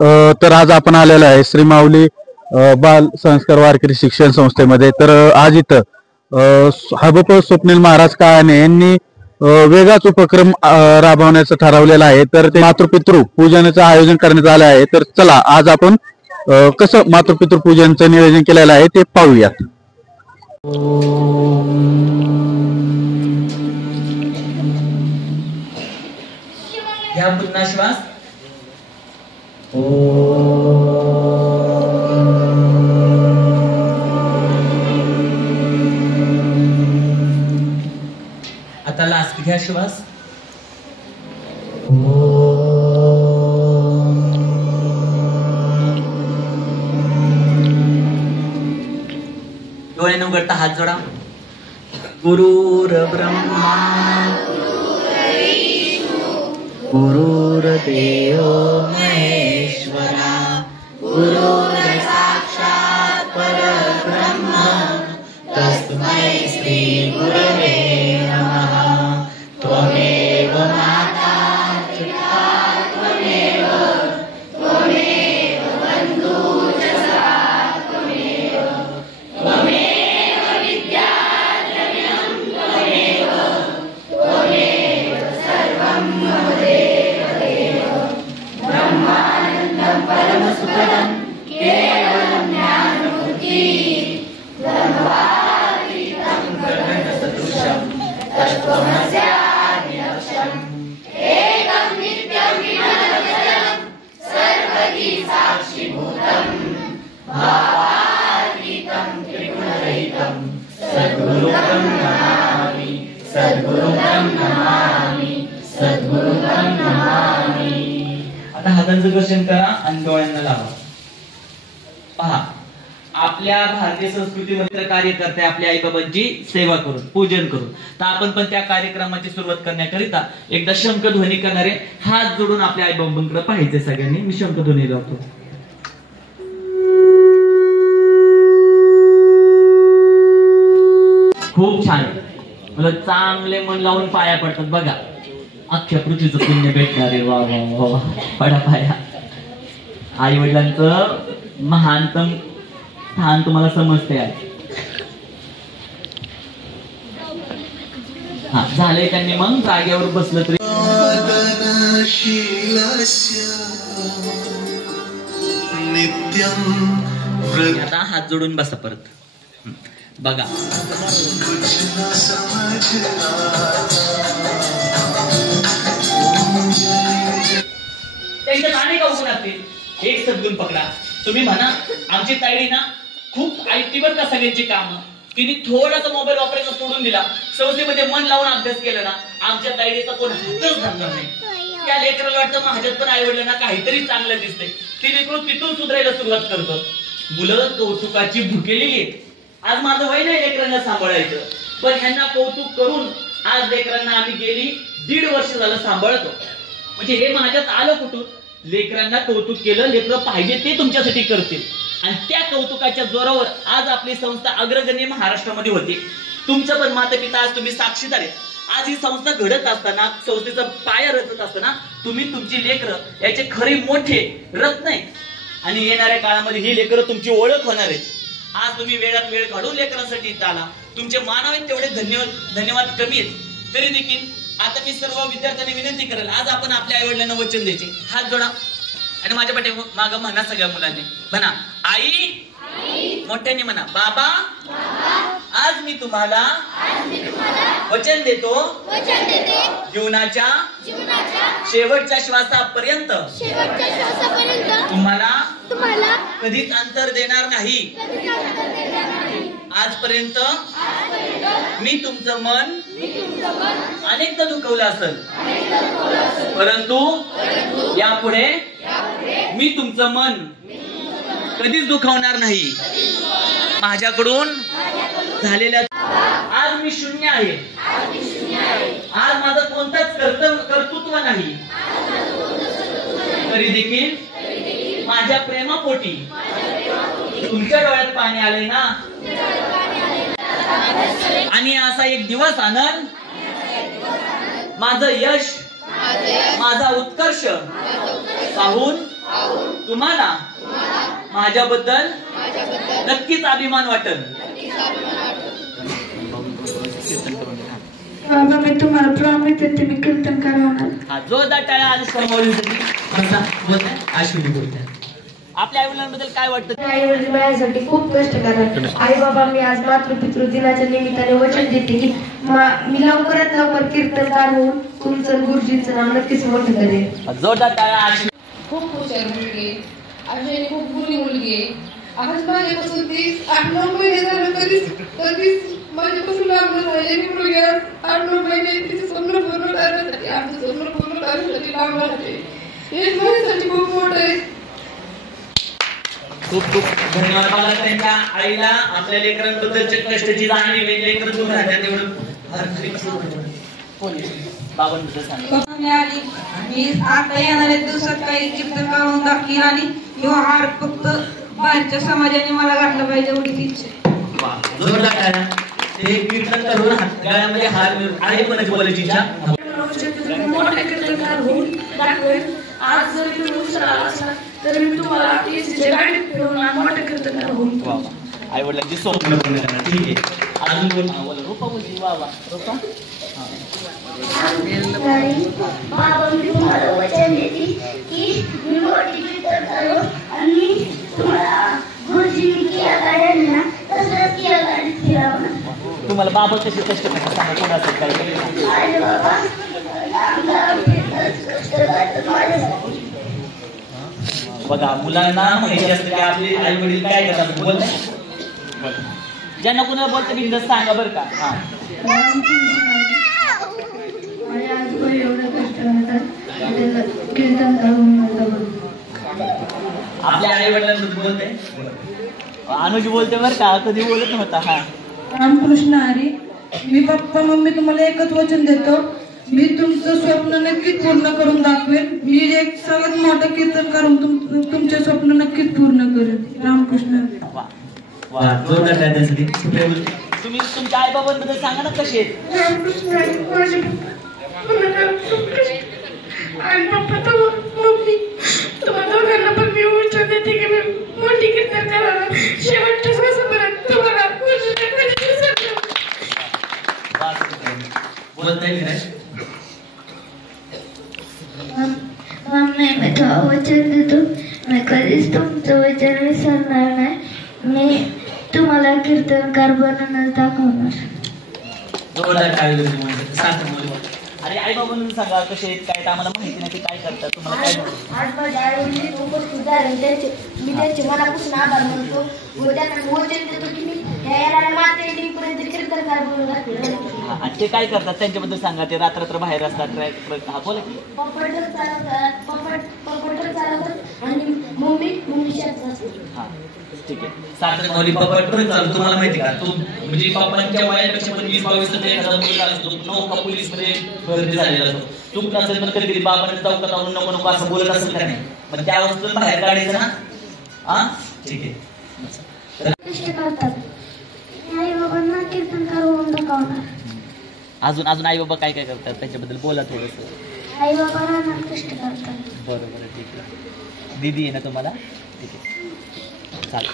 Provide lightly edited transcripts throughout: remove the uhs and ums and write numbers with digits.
तर आज आपण आलेलो आहे श्री माऊली बाल संस्कार वारकरी शिक्षण संस्थेमध्ये। तर आज इथं हबप स्वप्नील महाराज काळाने यांनी वेगळाच उपक्रम राबवण्याचं ठरवलेलं आहे। तर ते मातृपितृ पूजनाचं आयोजन करण्यात आलं आहे। तर चला आज आपण कसं मातृपितृ पूजनाचं नियोजन केलेलं आहे ते पाहूयात। या पुन्हा श्वास आता लास्ट घ्या श्वास डोळे न उघडता हात जोडा। गुरुर ब्रह्मा गुरुर्देव महेश्वरा गुरुर साक्षात् परब्रह्म तस्मै श्री गुरवे नमः। त्वमेव माता पिता त्वमेव बन्धु च सखा त्वमेव विद्या द्रव्यं त्वमेव सर्वं मम देव ब्रह्मानन्दं परमसुखदं केवलं ज्ञानमूर्ति ब्रह्मातीतं गगनसदृशं तत्त्वमस्यादिलक्ष्यम् एकं नित्यं विमलमचलं सर्वगी साक्षिभूतं भावातीतं त्रिगुणरहितं सद्गुरुं नमामि सद्गुरुं नमामि सद्गुरुं नमामि। आता हातांचं दर्शन करा आणि डोळ्यांना लावा। पहा आपल्या भारतीय संस्कृतीमध्ये कार्यकर्ते आपल्या आईबाबांची सेवा करून पूजन करून, तर आपण पण त्या कार्यक्रमाची सुरुवात करण्याकरिता एकदा शंखध्वनी करणारे हात जोडून आपल्या आईबाबांकडे पाहायचे सगळ्यांनी। मी शंखध्वनी लावतो। खूप छान, मला चांगले मन लावून पाया पडतात बघा, अख्ख्या पृथ्वीचं पुण्य भेटणार आहे। वा वा वा, पडा पाया। आई वडिलांचं महानतम स्थान तुम्हाला समजते आहे। हा झालंय, त्यांनी मग जागेवर बसलं तरी आता हात जोडून बसा परत बघा। त्यांच्या गाणे गाऊ लागतील, एक सद्गुण पकडा। तुम्ही म्हणा आमची ताईडी ना खूप ऐकतीवर का सगळ्यांची कामं, तिने थोडासा मोबाईल वापरायचा सोडून दिला, संस्थेमध्ये मन लावून अभ्यास केला ना, आमच्या ताईडीचा कोण हातच धरणार नाही। त्या लेकराला वाटतं माझ्यात पण आई वडिलांना काहीतरी चांगलं दिसतंय, ती लेकरू तिथून सुधारायला सुरुवात करतं। मुलं कौतुकाची भुकेलेली आहेत। आज माझं वय नाही लेकरांना सांभाळायचं, पण ह्यांना कौतुक करून आज लेकरांना आम्ही गेली 1.5 वर्ष झालं सांभाळतो। म्हणजे हे माझ्यात आलं कुठून? लेकरांना कौतुक केलं, लेकरं पाहिजे ते तुमच्यासाठी करतील, आणि त्या कौतुकाच्या जोरावर आज आपली संस्था अग्रगण्य महाराष्ट्रामध्ये होती। तुमचं पण माता पिता आज तुम्ही साक्षीदार आहेत। आज ही संस्था घडत असताना, संस्थेचा पाया रचत असताना तुम्ही तुमची लेकरं याचे खरे मोठे रत्न आहे, आणि येणाऱ्या काळामध्ये ही लेकरं तुमची ओळख होणार आहे। आज तुम्ही वेळात वेळ काढून लेकरांसाठी इथं आला, तुमचे मानावे तेवढे धन्यवाद कमी आहेत। तरी देखील आता मी सर्व विद्यार्थ्यांनी विनंती करेल, आज आपण आपल्या आई वडिलांना वचन द्यायचे। हात जोडा आणि माझ्या पाठी मागं म्हणा सगळ्या मुलांनी, म्हणा आई, मोठ्याने म्हणा बाबा, आज मी तुम्हाला वचन देतो, जीवनाच्या शेवटच्या श्वासापर्यंत तुम्हाला कधीच अंतर देणार नाही। आजपर्यंत मी तुमचं मन अनेकदा दुखवलं असेल, परंतु यापुढे मी तुमचं मन कधीच दुखावणार नाही। माझ्याकडून झालेल्या आज मी शून्य आहे, आज माझं कोणताच कर्तृत्व नाही, तरी देखील माझ्या प्रेमापोटी तुमच्या डोळ्यात पाणी आले ना, आणि असा एक दिवस आनंद माझं यश, माझा उत्कर्ष पाहून तुम्हाला माझ्याबद्दल नक्कीच अभिमान वाटेल. बाबा मी तुम्हाला प्रॉमिस देते मी कीर्तन करणार. हा जोरदार टाळ्या अनुष्का मौलींसाठी. बसा बोलताय अश्विनी बोलताय. आपल्या आई वडिलांबद्दल काय वाटतं? आई वडील माझ्यासाठी खूप कष्ट करतात. आई बाबा मी आज मातृपितृ दिनाच्या निमित्ताने वचन देते की मी लवकरात लवकर कीर्तनकार होऊन तुमचं गुरुजींचं नाव नक्कीच मोठं करेन. जोरदार टाळ्या अश्विनी. खूप हुशार मुलगी अजून खूप गुणी मुलगी. आज माझ्यापासून 8-9 महिने झालं कधीच माझ्यापासून लांब राहिले. मी मुलगी 8-9 महिने तिचे स्वप्न पूर्ण करण्यासाठी आमचं स्वप्न पूर्ण करण्यासाठी लांब राहते. हे माझ्यासाठी खूप मोठं आहे. खूप खूप धन्यवाद. मला त्यांच्या आईला आपल्या लेकरांबद्दलच्या कष्टाची जाणीव आहे. लेकरं दूर राहतात तेवढं बाबांबद्दल सांगा. मी आता येणाऱ्या दिवसात काही कीर्तन करून दाखील आणि किंवा हार फक्त बाहेरच्या समाजाने मला घातलं पाहिजे एवढीच इच्छा आहे. जोरदार टाळ्या. ते कीर्तन करून गळ्यामध्ये हार आहे पण बोलायची इच्छा. मोठे कीर्तनकार होऊन दाखवेन. आज जर तुम्ही उचला असला तर मी तुम्हाला गाडीत फिरवून मोठे कीर्तनकार होऊन. आई वडिलांची स्वप्न पूर्ण करणार. ठीक आहे. अजून कोण रूपा बोलती. वा वा रूपा. बाबा मी तुम्हाला वचन देते की मी मोठी कीर्तनकार होईन आणि तुम्हाला गुरुजींनी किया गाड्यांनी ना तसंच किया गाडीत फिरवणार. तुम्हाला बाबा कसे कष्ट करतात सांगा. कोण असेल काय अरे बाबा कष्ट करतात माझ्यासाठी. बघा मुलांना माहिती असतं की आपले आई वडील काय करतात. बोल ज्यांना कुणाला बोलतं मी सांगा बरं का. हा आणि आजोबा एवढं कष्ट करतात त्याला कीर्तनकार होऊन. आपल्या आई वडिलांबद्दल बोलते. अनुज बोलते बरं का. कधी बोलत नव्हता. हा रामकृष्ण हरी. मी पप्पा मम्मी तुम्हाला एकच वचन देतो. मी तुमचं स्वप्न नक्कीच पूर्ण करून दाखवेन. मी एक सगळ्यात मोठं कीर्तनकार होऊन तुमचे स्वप्न नक्कीच पूर्ण करेन. रामकृष्ण. वा वा जोरदार त्यासाठी. तुम्ही तुमच्या आई बाबांबद्दल सांगा ना कसे आहेत. आणि पप्पा मम्मी तुम्हाला दोघांना पण मी वचन देते की मी मोठी कीर्तन करणार. शेवटच्या श्वासापर्यंत तुम्हाला बोलता येईल काय. मम्मी मी तुला वचन देतो मी कधीच तुमचं वचन विसरणार नाही. मी तुम्हाला कीर्तनकार बनवून दाखवणार. जोरदार टाळी. अरे आई बाबांना सांगा कसे आहेत काय. आम्हाला माहिती नाही ते काय करतात. तुम्हाला काय आज माझ्या आई उपस्थित झाले त्यांचे मी त्यांचे मनापासून आभार मानतो व त्यांना वचन देतो की मी या येणाऱ्या मातेपर्यंत कीर्तनकार बनवून दाखवेन. आणि ते काय करतात त्यांच्याबद्दल सांगा. ते रात्र बाहेर असतात. हा बोला की. पप्पट चालवतात आणि मम्मी शेतात असते. हा ठीक आहे. साखर नवरी पप्पट पण चालू. तुम्हाला माहिती का तू म्हणजे पप्पांच्या वयापेक्षा पण 20-22 एखादा मुलगा असतो. नौका पोलीस मध्ये भरती झालेला असतो. चूक नसेल पण कधी बाबांना चौकात आणून नको नको असं बोलत असेल का नाही. पण त्या वस्तूला बाहेर काढायचं ना. हा ठीक आहे. कष्ट करतात. आई बाबांना कीर्तनकार होऊन दाखवणार. अजून अजून आई बाबा काय काय करतात त्याच्याबद्दल बोला थोडंसं. आई बाबांना कष्ट करतात. बरोबर ठीक आहे. दीदी आहे ना तुम्हाला. ठीक आहे चालेल.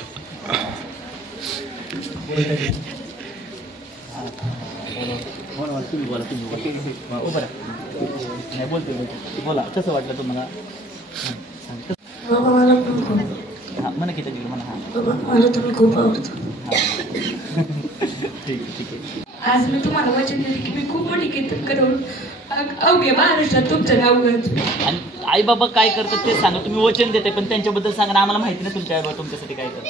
तुम्ही बोला उभं नाही बोलते बोला. कसं वाटलं तुम्हाला. बाबा मला पण खूप हां म्हणा की त्याची म्हणा. हां बाबा मला तुम्ही खूप आवडतो. ठीक आहे ठीक आहे. आज मी तुम्हाला वचन देते की मी खूप मोठी कीर्तन करून अवघ्या महाराष्ट्रात तुमचं नाव गाजवेन. आणि आई बाबा काय करतात ते सांगा. तुम्ही वचन देते पण त्यांच्याबद्दल सांगा ना. आम्हाला माहिती नाही तुमच्या आई बाबा तुमच्यासाठी काय करतात.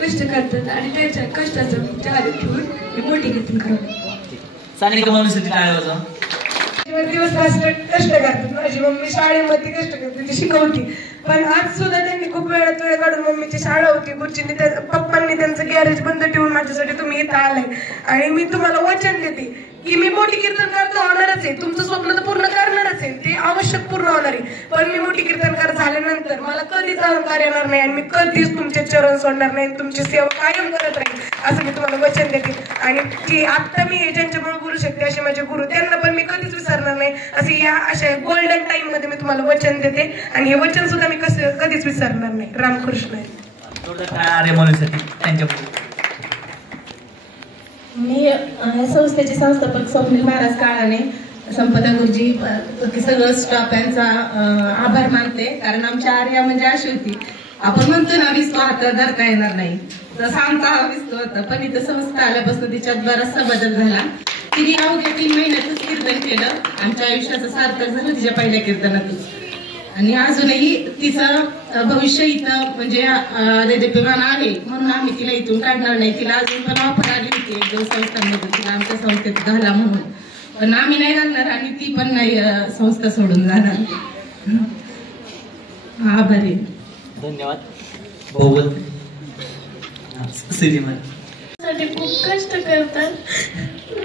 कष्ट करतात आणि त्याच्या कष्टाचं जाहीर ठेवून मी मोठी कीर्तन करणार. सानिका माणूसाठी काय होतं. दिवस कष्ट करतात. माझी मम्मी शाळेमध्ये कष्ट करते ती शिकवती. पण आज सुद्धा त्यांनी खूप वेळात वेळ काढून मम्मीची शाळा होती. गुरुजींनी पप्पांनी त्यांचं गॅरेज बंद ठेवून माझ्यासाठी तुम्ही इथं आलाय. आणि मी तुम्हाला वचन देते की मी मोठी कीर्तनकार तर होणारच आहे. तुमचं स्वप्न तर पूर्ण करणारच आहे. ते आवश्यक पूर्ण होणार आहे. पण मी मोठी कीर्तनकार झाल्यानंतर मला कधीच अहंकार येणार नाही आणि मी कधीच तुमचे चरण सोडणार नाही. तुमची सेवा कायम करत राहील असं मी तुम्हाला वचन देते. आणि की आता मी ज्यांच्यामुळे बोलू शकते असे माझे गुरु त्यांना पण मी कधीच विसरणार नाही. असे या अशा गोल्डन टाइम मध्ये मी तुम्हाला वचन देते आणि हे वचन सुद्धा मी कधीच विसरणार नाही. रामकृष्ण आहे. मी या संस्थेचे संस्थापक स्वप्नील महाराज काळाने, संपदा गुरुजी, सगळं स्टाफ यांचा आभार मानते. कारण आमच्या आर्या म्हणजे अशी होती, आपण म्हणतो ना विस्तो हातात धरता येणार नाही, तसा आमचा हा विस्तो होता. पण इथं संस्था आल्यापासून तिच्यात बराचसा बदल झाला. तिने अवघ्या 3 महिन्यातच कीर्तन केलं. आमच्या आयुष्याचं सार्थक झालं तिच्या पहिल्या कीर्तनातच. आणि अजूनही तिचं भविष्य इथं म्हणजे देदीप्यमान आहे, म्हणून आम्ही तिला इथून काढणार नाही. तिला अजून पण ऑफर आली होती 1-2 संस्थांमधून तिला आमच्या संस्थेत घाला म्हणून, पण आम्ही नाही घालणार आणि ती पण नाही संस्था सोडून जाणार. आभारी. धन्यवाद. बहुत साठी खूप कष्ट करतात.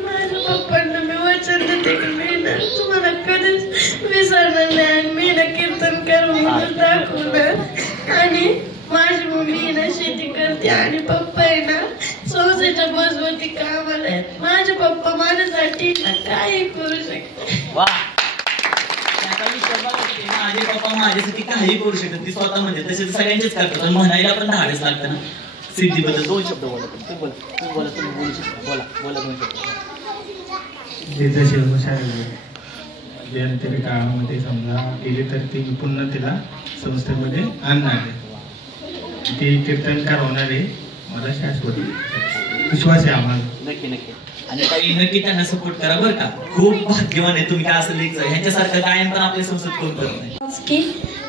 माझ्या पप्पांना मी वचन देते की मी ना तुम्हाला कधीच विसरणार नाही आणि मी ना कीर्तन करून दाखवणार. आणि माझी मम्मी ना शेती करते आणि पप्पा आहे ना संस्थेच्या बसवरती कामाला आहेत. माझे पप्पा माझ्यासाठी काही करू शकतात. माझे पप्पा माझ्यासाठी काही करू शकतात. ती स्वतः म्हणजे तसे सगळ्यांचेच करतात, म्हणायला पण धाडच लागतं ना. सिद्धीबद्दल 2 शब्द बोला. बोला 2 शब्द. तरी काळामध्ये समजा गेली तर ती पुन्हा तिला संस्थेमध्ये आणणार आहे. ती कीर्तनकार होणार आहे, मला शाश्वत विश्वास आहे आम्हाला. नक्की. आणि काही नक्की त्यांना सपोर्ट करा बरं का. खूप भाग्यवान आहे तुम्ही. काय असं लेख ह्यांच्यासारखं गायन पण आपल्या संस्थेत कोण करत नाही. की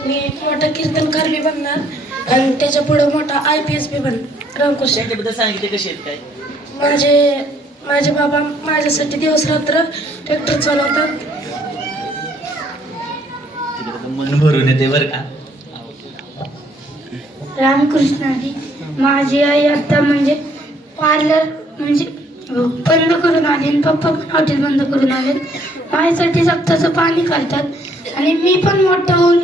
मी एक मोठा कीर्तनकार बी बनणार आणि त्याच्या पुढे मोठा IPS बी बनणार. रामकृष्ण. त्यांच्याबद्दल सांगितले कसे आहेत काय? माझे बाबा माझ्यासाठी दिवस रात्र ट्रॅक्टर चालवतात. मन भरून येते बरं का. रामकृष्णाजी, माझी आई आता म्हणजे पार्लर म्हणजे बंद करून आली आणि पप्पा पण हॉटेल बंद करून आले. माझ्यासाठी सप्ताचं पाणी काढतात आणि मी पण मोठं होऊन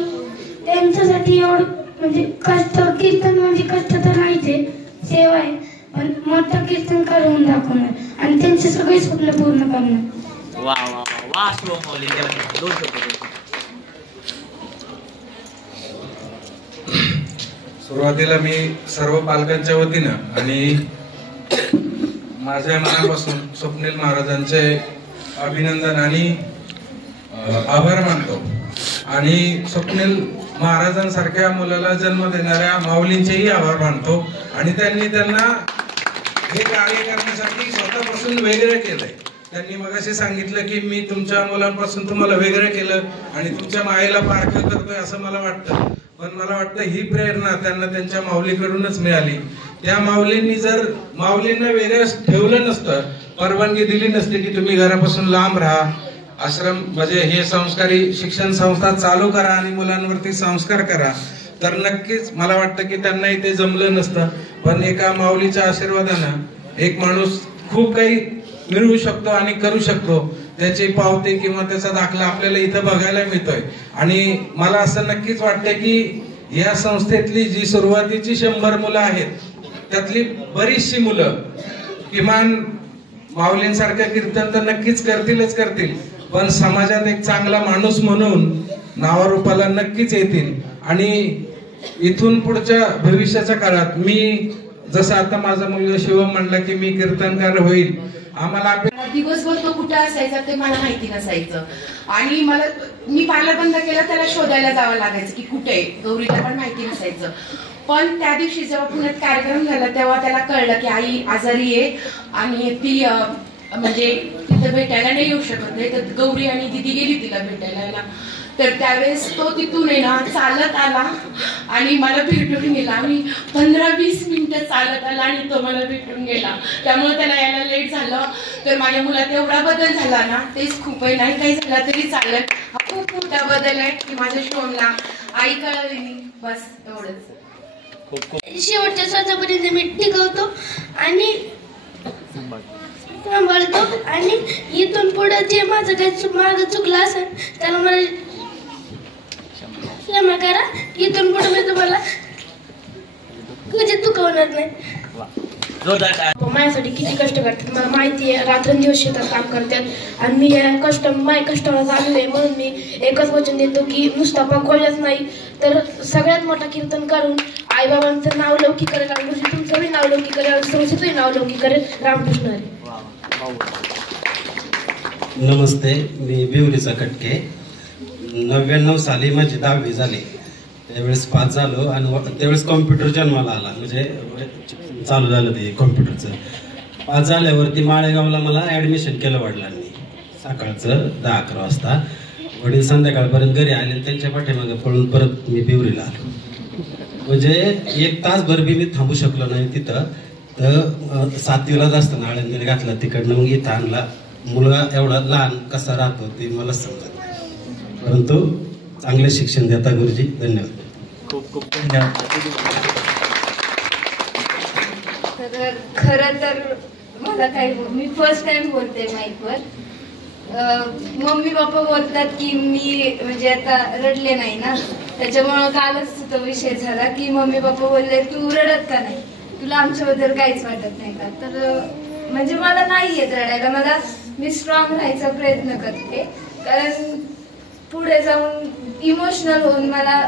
त्यांच्यासाठी एवढं म्हणजे कष्ट. कीर्तन म्हणजे कष्ट तर नाहीच आहे, सेवा आहे, पण मोठं कीर्तनकार होऊन दाखवणार आणि त्यांचे सगळे स्वप्न पूर्ण करणार. वा वा वा वा. 2 शब्द. सुरुवातीला मी सर्व पालकांच्या वतीनं आणि माझ्या मनापासून स्वप्नील महाराजांचे अभिनंदन आणि आभार मानतो. आणि स्वप्नील महाराजांसारख्या मुलाला जन्म देणाऱ्या माऊलींचेही आभार मानतो. आणि त्यांना हे कार्य करण्यासाठी स्वतःपासून वेगळं केलंय. त्यांनी मगाशी सांगितलं की मी तुमच्या मुलांपासून तुम्हाला वेगळं केलं आणि तुमच्या मायेला पारखं करतोय असं मला वाटतं. पण मला वाटतं ही प्रेरणा त्यांना त्यांच्या माऊलीकडूनच मिळाली. त्या माऊलींनी जर माऊलींना वेगळं ठेवलं नसतं, परवानगी दिली नसती की तुम्ही घरापासून लांब राहा, आश्रम म्हणजे हे संस्कारी शिक्षण संस्था चालू करा आणि मुलांवरती संस्कार करा, तर नक्कीच मला वाटतं की त्यांनाही ते जमलं नसतं. पण एका माऊलीच्या आशीर्वादानं एक माणूस खूप काही मिळवू शकतो आणि करू शकतो. त्याची पावती किंवा त्याचा दाखला आपल्याला इथं बघायला मिळतोय. आणि मला असं नक्कीच वाटतं की या संस्थेतली जी सुरुवातीची 100 मुलं आहेत त्यातली बरीचशी मुलं किमान माऊलींसारखं कीर्तन तर नक्कीच करतील, पण समाजात एक चांगला माणूस म्हणून नावारूपाला नक्कीच येतील. आणि इथून पुढच्या भविष्याच्या काळात मी जसं आता माझा मुलगा शिवम म्हणला की मी कीर्तनकार होईल, आम्हाला दिवसभर तो कुठं असायचा ते मला माहिती नसायचं. आणि मी पार्लर बंद केला, त्याला शोधायला जावं लागायचं की कुठे आहे. गौरीला पण माहिती नसायचं. पण त्या दिवशी जेव्हा पुण्यात कार्यक्रम झाला तेव्हा त्याला कळलं की आई आजारी आहे आणि ती म्हणजे तिथं भेटायला नाही येऊ शकत नाही. तर गौरी आणि दिदी गेली तिला भेटायला. तर त्यावेळेस तो तिथून आहे ना चालत आला आणि मला भेटून गेला. आणि 15-20 मिनिटं चालत आला आणि तो मला भेटून गेला. त्यामुळे त्याला यायला लेट झालं. तर माझ्या मुलात एवढा बदल झाला ना, तेच खूप आहे. नाही काही झाला तरी चालेल. हा खूप मोठा बदल आहे की माझ्या शोनला आई कळली नाही, बस एवढंच. शेवटच्या श्वासापर्यंत मी टिकवतो आणि सांभाळतो. आणि इथून पुढे जे माझं काही मार्ग चुकला असेल त्याला मला क्षमा करा. इथून पुढे मी तुम्हाला कधी चुकवणार नाही. जोरदार टाळ्या. माझ्यासाठी किती कष्ट करतात मला माहिती आहे. रात्रंदिवस शेतात काम करतात आणि मी या माझ्या कष्टाला चालू आहे. म्हणून मी एकच वचन देतो की नुसता पकवायलाच नाही तर सगळ्यात मोठा कीर्तन करून आईबाबांचं नाव लौकिक करेल आणि तुमचंही नाव लौकिक करेल आणि संस्थेचंही नाव लौकिक करेल. रामकृष्ण हरी. नमस्ते, मी बिवरीचा कटके. 99 साली माझी 10वी झाली. त्यावेळेस पास झालो आणि त्यावेळेस कॉम्प्युटर जन्माला आला, म्हणजे चालू झालं ते कॉम्प्युटरचं. पास झाल्यावरती माळेगावला मला ॲडमिशन केलं वडिलांनी सकाळचं 10-11 वाजता. वडील संध्याकाळपर्यंत घरी आले, त्यांच्या पाठीमागे पळून परत मी बिवरीला आलो. म्हणजे 1 तासभर बी मी थांबू शकलो नाही तिथं. तर 7वीलाच असताना आळंदीला घातला, तिकडनं मग इथं आणला. मुलगा एवढा लहान कसा राहतो ते मला समजत नाही, परंतु चांगले शिक्षण देता गुरुजी. धन्यवाद. खूप खूप धन्यवाद. तर खरं तर मला काही मी फर्स्ट टाइम बोलते माईकवर. मम्मी पप्पा बोलतात की मी म्हणजे आता रडले नाही ना, त्याच्यामुळं कालच तो विषय झाला की मम्मी पप्पा बोलले तू रडत का नाही, तुला आमच्याबद्दल काहीच वाटत नाही का. तर म्हणजे मला नाही येत रडायला. मी स्ट्रॉंग राहायचा प्रयत्न करते, कारण पुढे जाऊन इमोशनल होऊन मला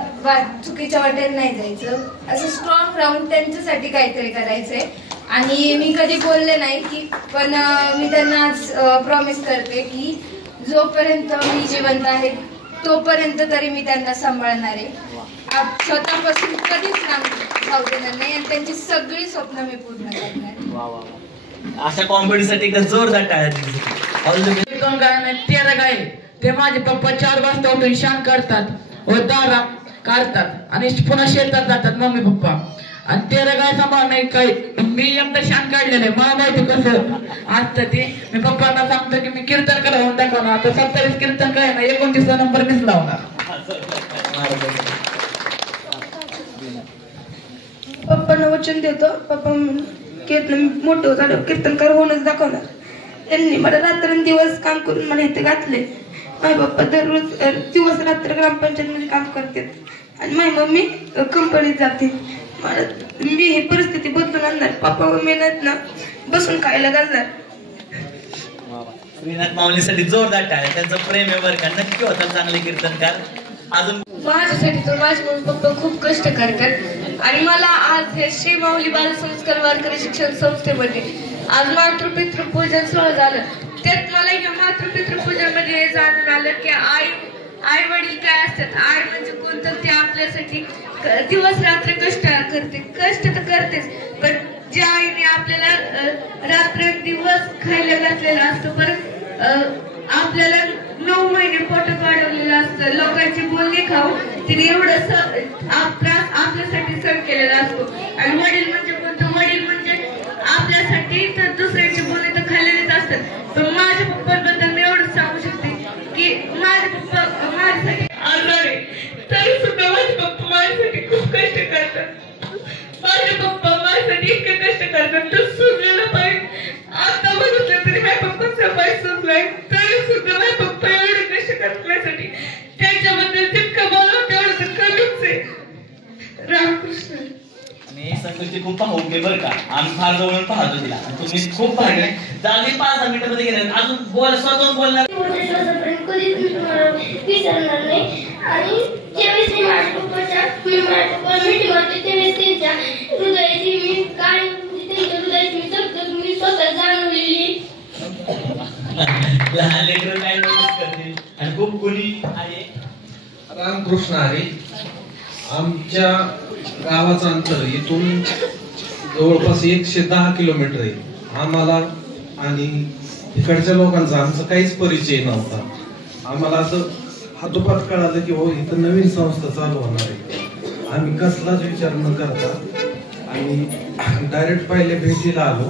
चुकीच्या वाटेल नाही जायचं. असं स्ट्रॉंग राहून त्यांच्यासाठी काहीतरी करायचंय. आणि मी कधी बोलले नाही की, पण मी त्यांना आज प्रॉमिस करते की जोपर्यंत मी जिवंत आहे तोपर्यंत तरी मी त्यांना सांभाळणार आहे. स्वतःपासून कधीच जाऊ देणार नाही आणि त्यांची सगळी स्वप्न मी पूर्ण करणार. अशा कॉमेडीसाठी जोरदार टाळ्या. गाय 13 गाय ते माझे पप्पा 4 वाजता उठून शान करतात व दारा काढतात आणि पुन्हा शेतात जातात मम्मी पप्पा. आणि 13 गाय सांभाळ नाही काही. मी एकदा शान काढलेलं आहे, मला माहिती कसं असतं ते. मी पप्पांना सांगतो की मी कीर्तन करावून दाखवणार. आता 27 कीर्तन काय ना 29 नंबर मीच लावणार. पप्पांना वचन देतो, पप्पा कीर्तन मोठं झालं कीर्तनकार होऊनच दाखवणार. त्यांनी मला रात्रंदिवस काम करून मला इथे घातले. माझे पप्पा दररोज दिवस रात्र ग्रामपंचायत मध्ये काम करतात आणि माझी मम्मी कंपनीत जाते. मी ही परिस्थिती बदलून आणणार. पप्पा मेहनत ना बसून खायला घालणार. श्रीनाथ माऊलीसाठी जोरदार टाळ्या. त्यांचं प्रेम आहे बरं का, नक्की होता चांगले कीर्तनकार. अजून माझ्यासाठी तर माझे मम्मी पप्पा खूप कष्ट करतात आणि मला आज हे श्री माऊली बालसंस्कार वारकरी शिक्षण संस्थेमध्ये आज मातृपितृपूजन सोहळा झालं. त्यात मला या मातृपितृपूजनमध्ये जाणून आलं की आई वडील काय असतात. आई म्हणजे कोणतं ते आपल्यासाठी दिवस रात्र कष्ट करते. कष्ट तर करतेच, पण ज्या आईने आपल्याला रात्र दिवस खायला घातलेला असतो, परत आपल्याला 9 महिने पोटात वाढवलेलं असतं. लोकांची बोलणी खाऊन तिने एवढं त्रास आपल्यासाठी सहन केलेला असतो. आणि वडील म्हणजे कोणतं, वडील म्हणजे आपल्यासाठी तर दुसऱ्यांची बोलणी तर खाल्लेलीच असतात. पण माझ्या पप्पांबद्दल मी एवढंच सांगू शकते की माझे पप्पा माझ्यासाठी आजारी तरी सुद्धा माझे पप्पा माझ्यासाठी खूप कष्ट करतात. माझे पप्पा माझ्यासाठी इतके कष्ट करतात तर सुचलेलं पाहिजे. आता बघितलं तरी माझ्या पप्पाचा पाय सुचलाय तरी सुद्धा माझे पप्पा एवढे कष्ट करण्यासाठी त्यांच्याबद्दल जितकं बोलावं तेवढं तर कमीच आहे. रामकृष्ण. आणि संकुलची खूप पाहून बरं का, आम्ही फार जवळून पाहतो तिला. तुम्ही खूप पाहिले जागी 5-10 मिनिटांमध्ये गेले अजून स्वतःहून बोलणार. कधीच मी तुम्हाला विसरणार नाही. आणि ज्यावेळेस मी माझ्या पप्पाच्या मिठी मारते त्यावेळेस त्यांच्या हृदयाची मी काय त्यांच्या हृदयाची मी जगत मी स्वतः जाणवलेली. लहान लेकरं काय नोटीस करतील आणि खूप गुणी आहे. रामकृष्ण हरी. आमच्या गावाचं अंतर इथून जवळपास 110 किलोमीटर आहे. आम्हाला आणि इकडच्या लोकांचा आमचा काहीच परिचय नव्हता. आम्हाला असं हातोपात कळालं की हो इथं नवीन संस्था चालू होणार आहे. आम्ही कसलाच विचार न करता आणि डायरेक्ट पहिले भेटीला आलो.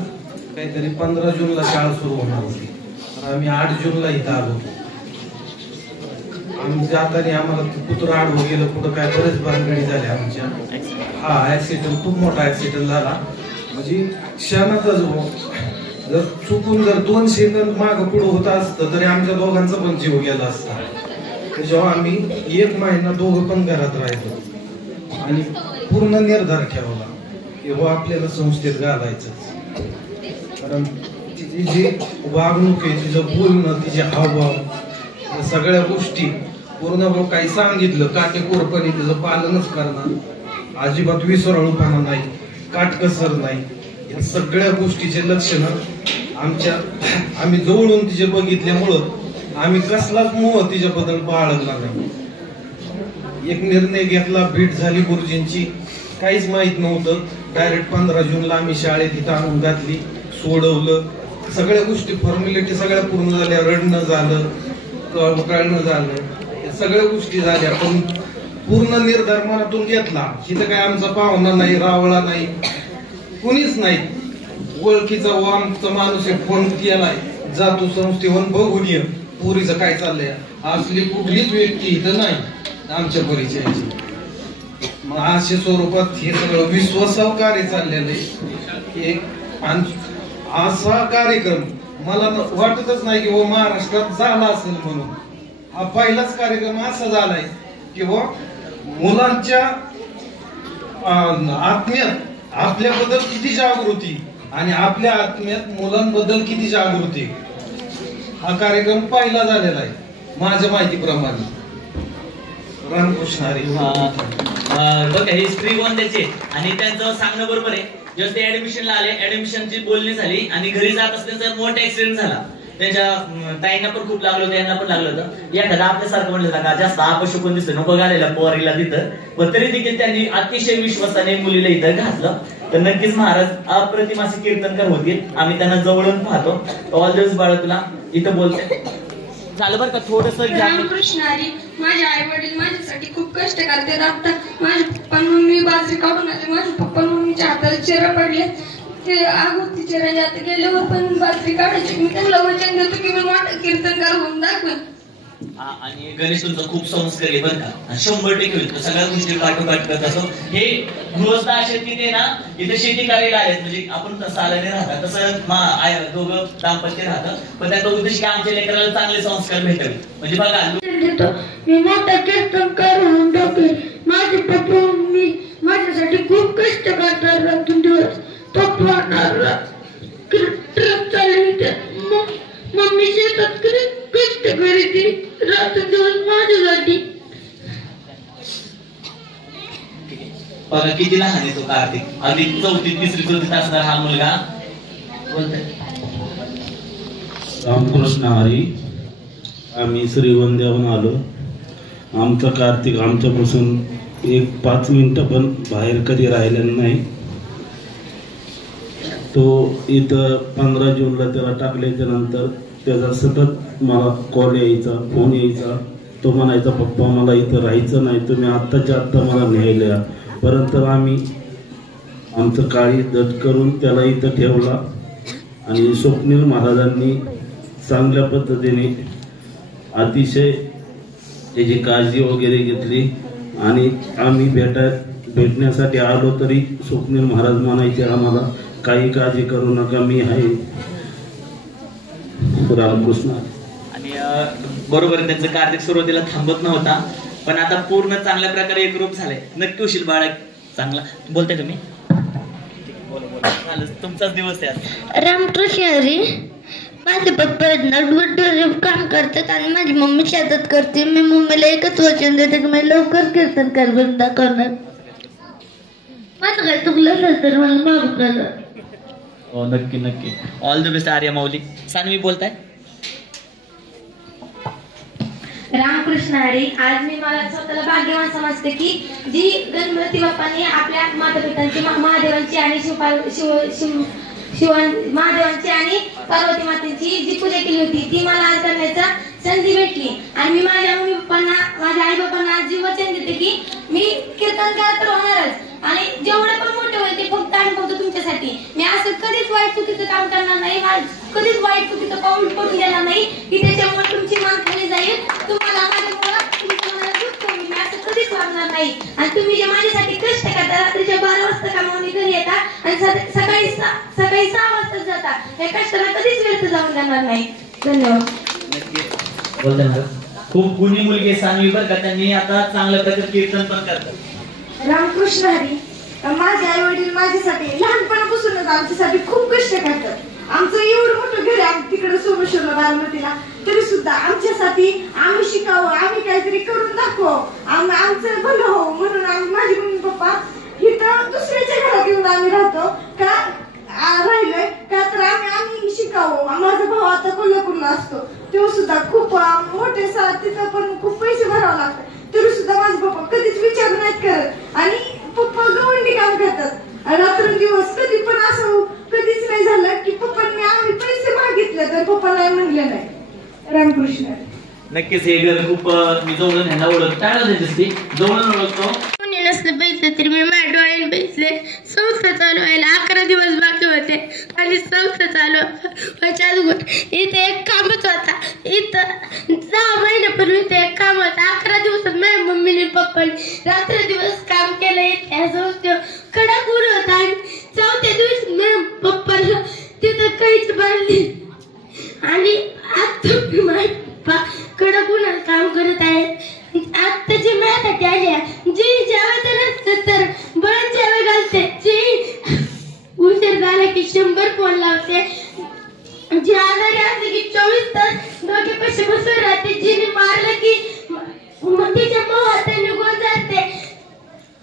काहीतरी 15 जूनला शाळा सुरू होणार होती, तर आम्ही 8 जूनला इथं आलो. आम्ही जाताना आम्हाला कुत्रा आडवं गेलं, कुठं काय बरेच भानगडी झाल्या आमच्या. हा ऍक्सिडेंट खूप मोठा ऍक्सिडेंट झाला. म्हणजे क्षणातच जर चुकून जर 2 सेकंद मागं पुढं होत असतं तरी आमच्या दोघांचा पण जीव गेला असता. जेव्हा आम्ही 1 महिना दोघं पण घरात राहिलो आणि पूर्ण निर्धार ठेवला की हो आपल्याला संस्थेत घालायचं. कारण तिची जी वागणूक आहे, तिचं बोलणं, तिचे हावभाव, या सगळ्या गोष्टी पूर्ण काही सांगितलं काटेकोरपणे तिचं पालनच करणार, अजिबात विसरळूपणा नाही, काटकसर नाही, या सगळ्या गोष्टीचे लक्षणं आम्ही जवळून तिचे बघितल्यामुळं आम्ही कसलाच मोह तिच्याबद्दल बाळगला नाही. एक निर्णय घेतला, भेट झाली गुरुजींची, काहीच माहित नव्हतं. डायरेक्ट 15 जूनला आम्ही शाळेत इथं आणून घातली, सोडवलं, सगळ्या गोष्टी फॉर्मॅलिटी सगळ्या पूर्ण झाल्या, रडणं झालं, कळणं झालं, सगळ्या गोष्टी झाल्या. पण पूर्ण निर्धार मनातून घेतला. इथं काय आमचा पाहुणा नाही, रावळा नाही, कुणीच नाही, ओळखीचा आमचा माणूस आहे, फोन केलाय, जातो संस्थेवर बघून ये पुरीचं काय चाललंय, असली कुठलीच व्यक्ती इथं नाही आमच्या परिचयाची. मग अशा स्वरूपात हे सगळं विश्वासाव कार्य चाललेलं आहे. असा कार्यक्रम मला वाटतच नाही की महाराष्ट्रात झाला असेल म्हणून. हा पहिलाच कार्यक्रम असा झालाय की मुलांच्या आत्म्यात आपल्याबद्दल किती जागृती आणि आपल्या आत्म्यात मुलांबद्दल किती जागृती, हा कार्यक्रम पहिला झालेला आहे माझ्या माहितीप्रमाणे. रामकृष्ण हरी. बघा हे श्रीगोंद्याचे आणि त्यांचं सांगणं बरोबर आहे. जेव्हा ते ऍडमिशनला आले, ऍडमिशनची बोलणी झाली आणि घरी जात असल्याचा मोठा ऍक्सिडेंट झाला. त्यांच्या ताईंना पण खूप लागलं होतं, यांना पण लागलं होतं. एखादा आपल्यासारखं म्हणलं का जास्त अपशकुन दिसतं नको घालायला पोरीला तिथं, पण तरी देखील त्यांनी अतिशय विश्वासाने मुलीला इथं घातलं. तर नक्कीच महाराज अप्रतिम असे कीर्तनकार होतील, आम्ही त्यांना जवळून पाहतो. ऑल दिवस बाळ तुला इथं बोलते झालं बरं का थोडस. रामकृष्ण हरी. माझे आई वडील माझ्यासाठी खूप कष्ट करतात. आता माझ्या पप्पा मम्मी बाजरी काढून आले, माझ्या पप्पा मम्मीच्या हाताला चेहरा पडले, ते अगोदर चेहरा आता गेल्यावर पण बाजरी काढायची. मी त्यांना वचन देतो की मी मोठं कीर्तनकार होऊन दाखवेन. आणि गणेश तुमचा खूप संस्कारी बरं का, 100% होईल सगळ्या गोष्टी काटोकाट करत असो. हे गृहस्थ असे की ते ना इथे शेती करायला आलेत, म्हणजे आपण सालाने राहतात तसं दोघं दाम्पत्य राहतं, पण त्याचा उद्देश की आमच्या लेकराला चांगले संस्कार भेटावे. म्हणजे बघा मी मोठा कीर्तनकार होऊन दाखवेन. माझे पप्पा मम्मी माझ्यासाठी खूप कष्ट करतात, रात्री दिवस. पप्पा ट्रक चालवते, मम्मी शेतात कष्ट करीते, रात्र दिवस माझ्यासाठी. बघा किती लहान आहे तो कार्तिक, अगदी 4th 3री 4थीत असणारा हा मुलगा बोलतोय. रामकृष्ण हरी. आम्ही श्रीगोंद्याहून आलो. आमचा कार्तिक आमच्यापासून 5 मिनिटं पण बाहेर कधी राहिलेला नाही. तो इथं 15 जूनला त्याला टाकल्याच्या नंतर त्याचा सतत मला कॉल यायचा, फोन यायचा. तो म्हणायचा पप्पा मला इथं राहायचं नाही, तुम्ही आत्ताच्या आत्ता मला न्यायला. परंतु आम्ही आमचं काळी दट करून त्याला इथं ठेवला आणि स्वप्नील महाराजांनी चांगल्या पद्धतीने अतिशय त्याची काळजी वगैरे घेतली. आणि आम्ही भेटण्यासाठी आलो तरी स्वप्नील महाराज म्हणायचे आम्हाला काही काळजी करू नका, मी आहे. रामकृष्ण. आणि बरोबर त्यांचं कार्तिक सुरुवातीला थांबत नव्हता, पण आता पूर्ण चांगल्या प्रकारे एकरूप झालंय. नक्की होशील बाळा चांगला. बोलताय तुम्ही? तुमचाच दिवस आहे. रामकृष्ण हरी. माझे पप्पा काम करतात आणि माझी मम्मी शेतात करते. मी मम्मीला एकच वचन देते की मी लवकर कीर्तनकार बनून दाखवणार. माझं काय चुकलं असेल तर मला माफ करा. हो नक्की नक्की. ऑल द बेस्ट आर्या माऊली. सानवी बोलताय? रामकृष्ण हरी. आज मी मला स्वतःला भाग्यवान समजते की जी गणपती बाप्पांनी आपल्या माता पितांची महादेवांची आणि महादेवांची आणि पार्वती मातेची जी पूजा केली होती ती मला आज करण्याचा संधी भेटली. आणि मी माझ्या मम्मी पप्पांना, माझ्या आई बाबांना आज वचन देते की मी कीर्तनकार तर होणारच आणि जेवढे पण मोठे होईल ते फक्त आणि फक्त तुमच्यासाठी. मी असं कधीच वाईट चुकीचं काम करणार नाही, कधीच वाईट चुकीचं पाऊल पडून देणार नाही की त्याच्यामुळे तुमची मान खाली जाईल. तुम्हाला माझ्यामुळे तुमच्या मनाला दुःख होईल, मी असं कधीच वागणार नाही. आणि तुम्ही जे माझ्यासाठी कष्ट करता, रात्रीच्या 12 वाजता कामावून घरी येता आणि सकाळी 6 वाजता जाता, या कष्टाला कधीच व्यर्थ जाऊन जाणार नाही. धन्यवाद. बोलताय खूप गुणी मुलगी सानवी बरं का, त्यांनी आता चांगल्या प्रकारे कीर्तन पण करतात. रामकृष्ण हरी. माझे आई वडील माझ्यासाठी लहानपणापासूनच आमच्यासाठी खूप कष्ट करतात. आमचं एवढं मोठं घर आहे तिकडे सोमेश्वरला बारामतीला, तरी सुद्धा आमच्यासाठी आम्ही शिकावं, आम्ही काहीतरी करून दाखवावं, आमचं भलं हो म्हणून माझे मम्मी पप्पा इथं दुसऱ्याच्या घरात येऊन आम्ही राहतो का राहिलोय का तर आम्ही शिकावं. माझा भाऊ आता कोल्हापूरला असतो, तो सुद्धा खूप मोठे तिथं पण खूप पैसे भरावं लागतात, तरी सुद्धा माझे पप्पा कधीच विचार नाहीत करत आणि पप्पा गवंडी काम करतात रात्रंदिवस. कधी पण असं कधीच नाही झालं की पप्पांनी आम्ही पैसे मागितले तर पप्पा नाही म्हणले नाही. रामकृष्ण. नक्कीच हे घर खूप मी जवळून ह्यांना ओळखतो. काय दिसते जवळून ओळखतो. कोणी नसलं बघितलं तरी मी माझ्या डोळ्याने बघितले. संस्था चालू व्हायला 11 दिवस बाकी होते आणि संस्था चालू व्हायच्या अगोदर इथे एक कामच होता. इथं 6 महिन्यापूर्वी इथे एक काम होता. 11 दिवसात माझ्या मम्मीने पप्पाने रात्र दिवस काम केलं. या संस्थेवर कडक ऊन होता आणि 4थ्या दिवशी माझ्या पप्पाला तिथं काहीच बांधली आणि आता माझे पप्पा कडक उन्हात काम करत आहेत. आता जे माझ्यासाठी आल्या जी जेवायचं नसतं तर बळच जेवायला घालते, जी उशीर झाला की 100 फोन लावते, जी आजारी असते की 24 तास डोके पैसे बसून राहते, जिने मारलं की तिच्या हातात निघून जाते.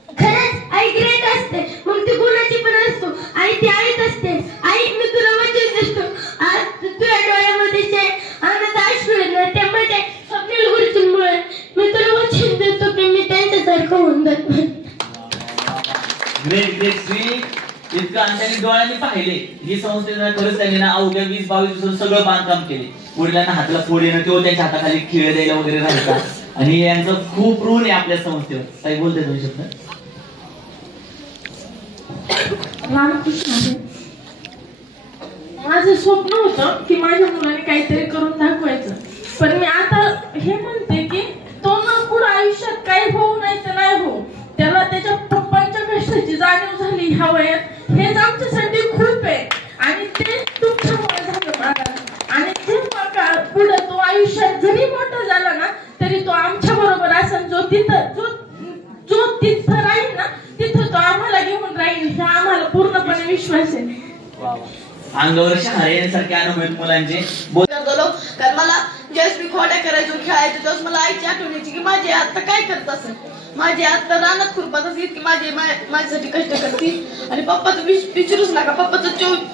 खरंच आई ग्रेट असते. मग ती गुणाची पण असतो. आई ती आईच असते. आई मी तुला वचन देतो आज तुझ्या डोळ्यामध्ये आनंद अश्रू येणार त्यामध्ये स्वप्नील गुरुजींमुळे मी तुला वचन देतो की मी त्यांच्यासारखं होऊन जातो. Great great sweet. इतकं आणि त्यांनी डोळ्यांनी पाहिले ही संस्थेनं खरंच त्यांनी ना अवघ्या 20-22 दिवसात सगळं बांधकाम केले. वडिलांना हाताला फोड येणं किंवा त्यांच्या हाताखाली खेळ द्यायला वगैरे राहायचा आणि यांचं खूप ऋण आहे आपल्या संस्थेवर. काही बोलते तुम्ही शब्द. रामकृष्ण. माझं स्वप्न होतं की माझ्या मुलाने काहीतरी करून दाखवायचं, पण मी आता हे म्हणते की तो ना पुढे आयुष्यात काही होऊ नाही तर नाही हो, त्याला त्याच्या पप्पांच्या कष्टाची जाणीव झाली ह्या वयात. हेच आमच्यासाठी खूप आहे आणि ते तुमच्यामुळे झालं मला. आणि जेव्हा पुढे तो आयुष्यात जरी मोठा झाला ना तरी तो आमच्या बरोबर असेल. जो तिथं राहील ना तिथं तो आम्हाला घेऊन राहील हा आम्हाला पूर्णपणे विश्वास आहे. अंगावर शहारे यांसारखे अनुभव मुलांचे बोललो. कारण मला ज्यावेळेस मी खोड्या करायचो खेळायचो त्यावेळेस मला आईची आठवण यायची की माझी आता काय करत असेल, माझी आता रानात खुरपात असेल की माझ्यासाठी कष्ट करतील. आणि पप्पाचं विचारूच नका.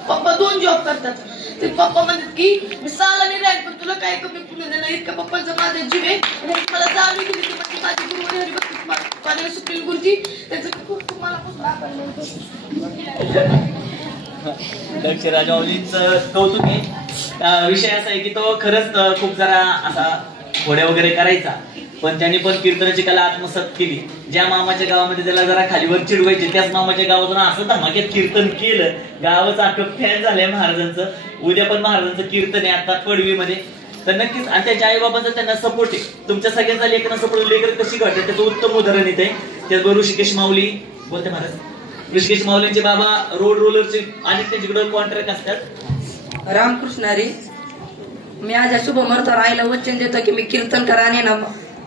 पप्पा 2 जॉब करतात. ते पप्पा म्हणतात की मी सालानी राहील पण तुला काय कमी पुण्य देणार इतका पप्पांचा माझा जीव आहे. आणि मला जाणीव केली की म्हणजे माझे गुरुवारी हरिभक्त सुप्रीम गुरुजी त्याचं खूप खूप मनापासून आभार मानतो. दक्षराज माऊलींचं कौतुक आहे. विषय असा आहे की तो खरंच खूप जरा असा घोड्या वगैरे करायचा, पण त्यांनी पण कीर्तनाची कला आत्मसात केली. ज्या मामाच्या गावामध्ये त्याला जरा खालीवर चिडवायचे त्याच मामाच्या गावातून असं धमाक्यात कीर्तन केलं. गावाचं अख्खं फॅन झालंय महाराजांचं. उद्या पण महाराजांचं कीर्तन आहे आता पडवीमध्ये. तर नक्कीच आणि त्याच्या आई बाबांचा त्यांना सपोर्ट आहे. तुमच्या सगळ्यांचा लेकरांना सपोर्ट. लेकर कशी घडते त्याचं उत्तम उदाहरण येते. त्याचबरोबर ऋषिकेश माऊली बोलते महाराज. ऋषिकेश माऊलींचे बाबा रोड रोलरचे आणि त्यांच्याकडे कॉन्ट्रॅक्ट असतात. रामकृष्ण हरी. मी आज या शुभ मुहूर्तावर आईला वचन देतो की मी कीर्तनकार आणि ना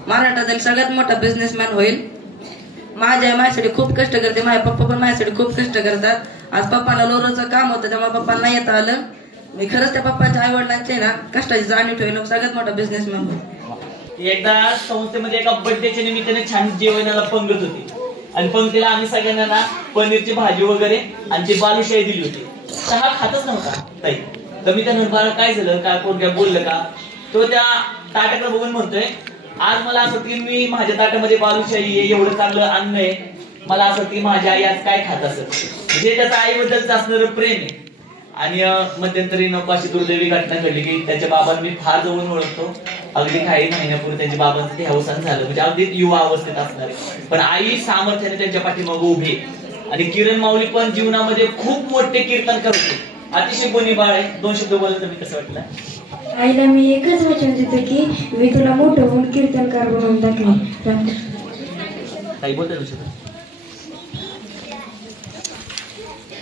महाराष्ट्रातील सगळ्यात मोठा बिझनेसमॅन होईल. माझ्यासाठी खूप कष्ट करते. माझे पप्पा पण माझ्यासाठी खूप कष्ट करतात. आज पप्पाला लोरोचं काम होतं त्यामुळे पप्पाला नाही येता आलं. मी खरंच त्या पप्पाच्या आई वडिलांचे ना कष्टाची जाणीव ठेवलं. सगळ्यात मोठा बिझनेसमॅन होईल. एकदा संस्थेमध्ये एका बर्थडेच्या निमित्ताने छान जेवणाला पंगत होती आणि पंक्तीला आम्ही सगळ्यांना ना पनीरची भाजी वगैरे आणि ती बालुशाही दिली होती. चहा खातच नव्हता ताई. तर मी त्यांना बाळा काय झालं काय कोण काय बोललं का. तो त्या ताटाकडे बघून म्हणतोय आज मला असं की मी माझ्या ताटामध्ये बालुशाही आहे, एवढं चांगलं अन्न आहे, मला असं की माझ्या आई आज काय खात असत. म्हणजे त्याचं आईबद्दलच असणारं प्रेम आहे. आणि मध्यंतरी नको अशी दुर्दैवी घटना घडली की त्याच्या बाबांना मी फार जवळून ओळखतो. अगदी काही महिन्यापूर्वी त्यांच्या बाबांचं ते अवसान झालं. म्हणजे अगदी युवा अवस्थेत असणारे पण आई सामर्थ्याने त्यांच्या पाठीमागे उभी. आणि किरण माऊली पण जीवनामध्ये खूप मोठे कीर्तनकार होते. अतिशय गुणी बाळ आहे. 2 शब्द बोलत मी कसं वाटलं. आईला मी एकच वचन देतो की मी तुला मोठं होऊन कीर्तनकार बनवून दाखवेन. काही बोलतो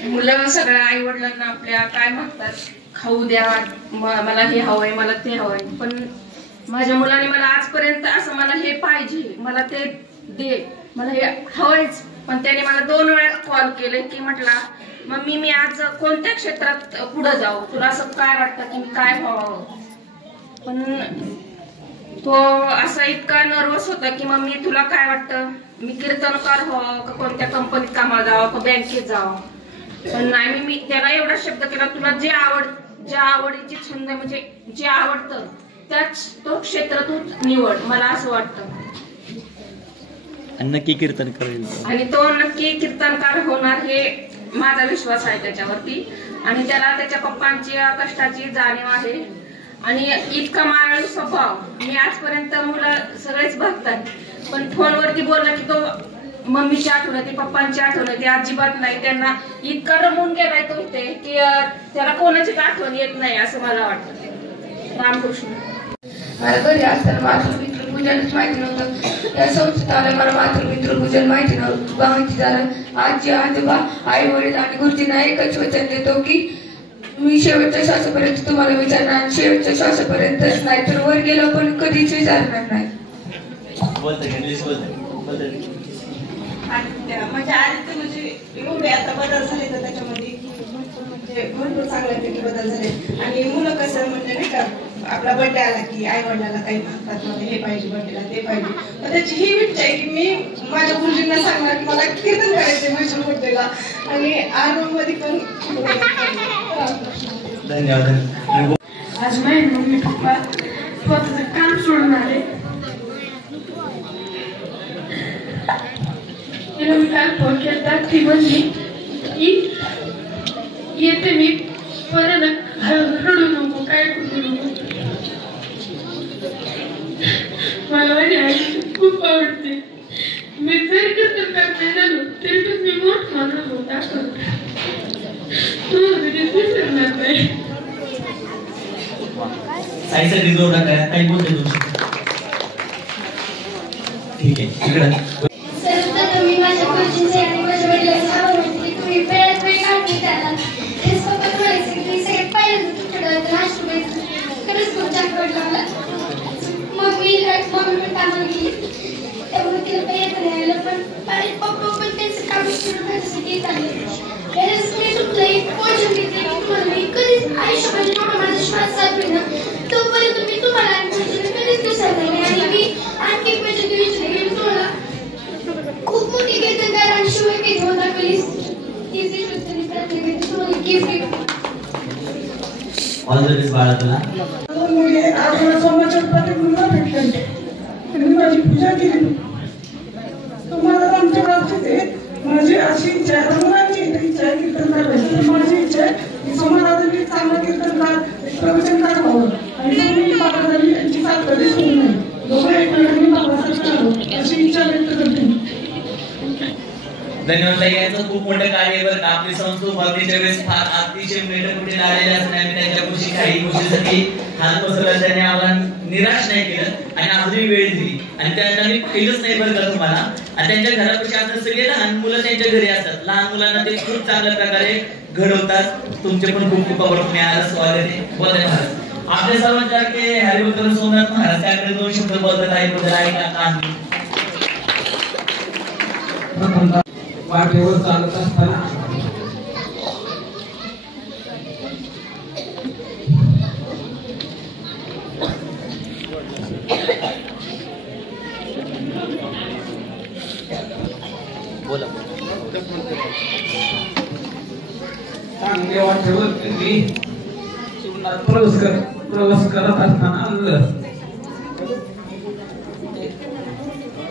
मुलं सगळ्या आई वडिलांना आपल्या काय म्हणतात खाऊ द्या, मला हे हवंय मला ते हवंय. पण माझ्या मुलाने मला आजपर्यंत असं मला हे पाहिजे मला ते दे मला हे हवंयच पण त्याने मला 2 वेळा कॉल केले की म्हटला मम्मी मी आज कोणत्या क्षेत्रात पुढे जाऊ, तुला असं काय वाटतं की मी काय व्हावं. पण तो असा इतका नर्वस होता की मम्मी तुला काय वाटतं, मी कीर्तनकार व्हावं का कोणत्या कंपनीत कामाला जावं का बँकेत जावं. पण नाही, मी त्याला एवढा शब्द केला तुला ज्या आवडीची छंद म्हणजे जे आवडतं त्याच तो क्षेत्र तू निवड, मला असं वाटतं. नक्की कीर्तन करेल आणि तो नक्की कीर्तनकार होणार हे माझा विश्वास आहे त्याच्यावरती. आणि त्याला त्याच्या पप्पांच्या कष्टाची जाणीव आहे. आणि इतका मायाळू स्वभाव, मी आजपर्यंत मुलं सगळेच बघतात पण फोनवरती बोलला की तो मम्मीची आठवण येते, पप्पांची आठवण येते, अजिबात नाही. त्यांना इतका रमून गेलाय तो इथे की त्याला कोणाचीच आठवण येत नाही असं मला वाटतं. रामकृष्ण. मला घरी असताना मातृमित्र पूजनच माहिती नव्हतं. त्या संस्थेत आलं मला मातृमित्र पूजन माहिती नव्हतं, माहिती झालं. आजी आजोबा आई वडील आणि गुरुजींना एकच वचन देतो की मी शेवटच्या श्वासापर्यंत तुम्हाला विचारणार, शेवटच्या श्वासापर्यंतच नाही तर वर गेलो पण कधीच विचारणार नाही. म्हणजे आदित्य म्हणजे एवढे आता बदल झाले तर त्याच्यामध्ये म्हणजे भरपूर चांगल्यापैकी बदल झाले. आणि मुलं कसं म्हणजे नाही का आपला बर्थडे आला की आई वडिलांना काही मागतात, मला हे पाहिजे बर्थडेला ते पाहिजे. तर त्याची ही इच्छा आहे की मी माझ्या गुरुजींना सांगणार की मला कीर्तन करायचे माझ्या बर्थडेला आणि आरंभमध्ये पण. धन्यवाद. आज माझे मम्मी पप्पा स्वतःचं काम सोडून आले. मी काल फोन केला ती म्हणली की येते मी परत रडू नको काय करू नको. मला माझी आई खूप आवडते. मी जरी कीर्तन करता झालो तरी पण मी मोठ माणूस होता तो विसरणार नाही. साईसाठी जोर टाका काही बोलते तुम्ही. ठीक आहे इकडे सर्वप्रथम मी माझ्या गुरुजींचे आणि माझ्या वडिलांचे आभार मानते. तुम्ही वेळात वेळ काढून त्याला हे स्वतः म्हणायचे की सगळ्यात पहिल्यांदा तुमच्याकडे राष्ट्रपती खरंच खूप छान वाटलं मला. मम्मी पण कामाला गेली त्यामुळे तिला काही येत नाही आलं पण पप्पा पण त्यांचं काम सुरू करण्यासाठी चालले. खरंच मी तुमचं एक वचन घेतले की तुम्हाला मी कधीच आयुष्यामध्ये जेवढा माझा श्वास चालू ना तोपर्यंत मी तुम्हाला आणि गुरुजींना कधीच विसरणार नाही. आणि मी आणखी एक वचन विचारले की तुम्हाला खूप मोठी कीर्तनकार आणि शिवाय घेऊन दाखवली ती श्रीकृष्णाने प्रयत्न केले तुम्हाला गिफ्ट ऑल द बेस्ट बाळा तुला. आज सोमाच्या प्रतिमा भेटले आणि माझी पूजा केली. तुम्हाला आमच्या बाबतीत माझी अशी इच्छा आहे, मुलांची इच्छा आहे कीर्तनकार व्हायची. माझी इच्छा आहे की समाजातील चांगला कीर्तनकार प्रवचनकार व्हावं आणि तुम्ही बाबांनी यांची साथ कधीच होऊ नये. दोघं एकमेकांनी बाबासाठी करावं अशी इच्छा व्यक्त करते. धन्यवाद. यांचं खूप मोठं कार्य आहे बरं. आपली संस्कृत भावनेच्या वेळेस फार अतिशय मेढकुटे आलेले असणे आणि त्यांच्यापाशी काही गोष्टीसाठी हात पसरला त्याने आम्हाला निराश नाही केलं आणि अजूनही वेळ दिली आणि त्यांना मी केलंच नाही बरं का तुम्हाला. आणि त्यांच्या घरापाशी आता सगळे लहान मुलं त्यांच्या घरी असतात. लहान मुलांना ते खूप चांगल्या प्रकारे घडवतात. तुमचे पण खूप खूप आभार. तुम्ही आज स्वागत आहे. बोलताय महाराज आपल्या सर्वांचे हरिभक्त सोमनाथ महाराज त्याकडे 2 शब्द बोलतात आहे बद्दल आहे का. वाटेवर चालत असताना बोला. चांगल्या वाटेवर मी प्रवास करत असताना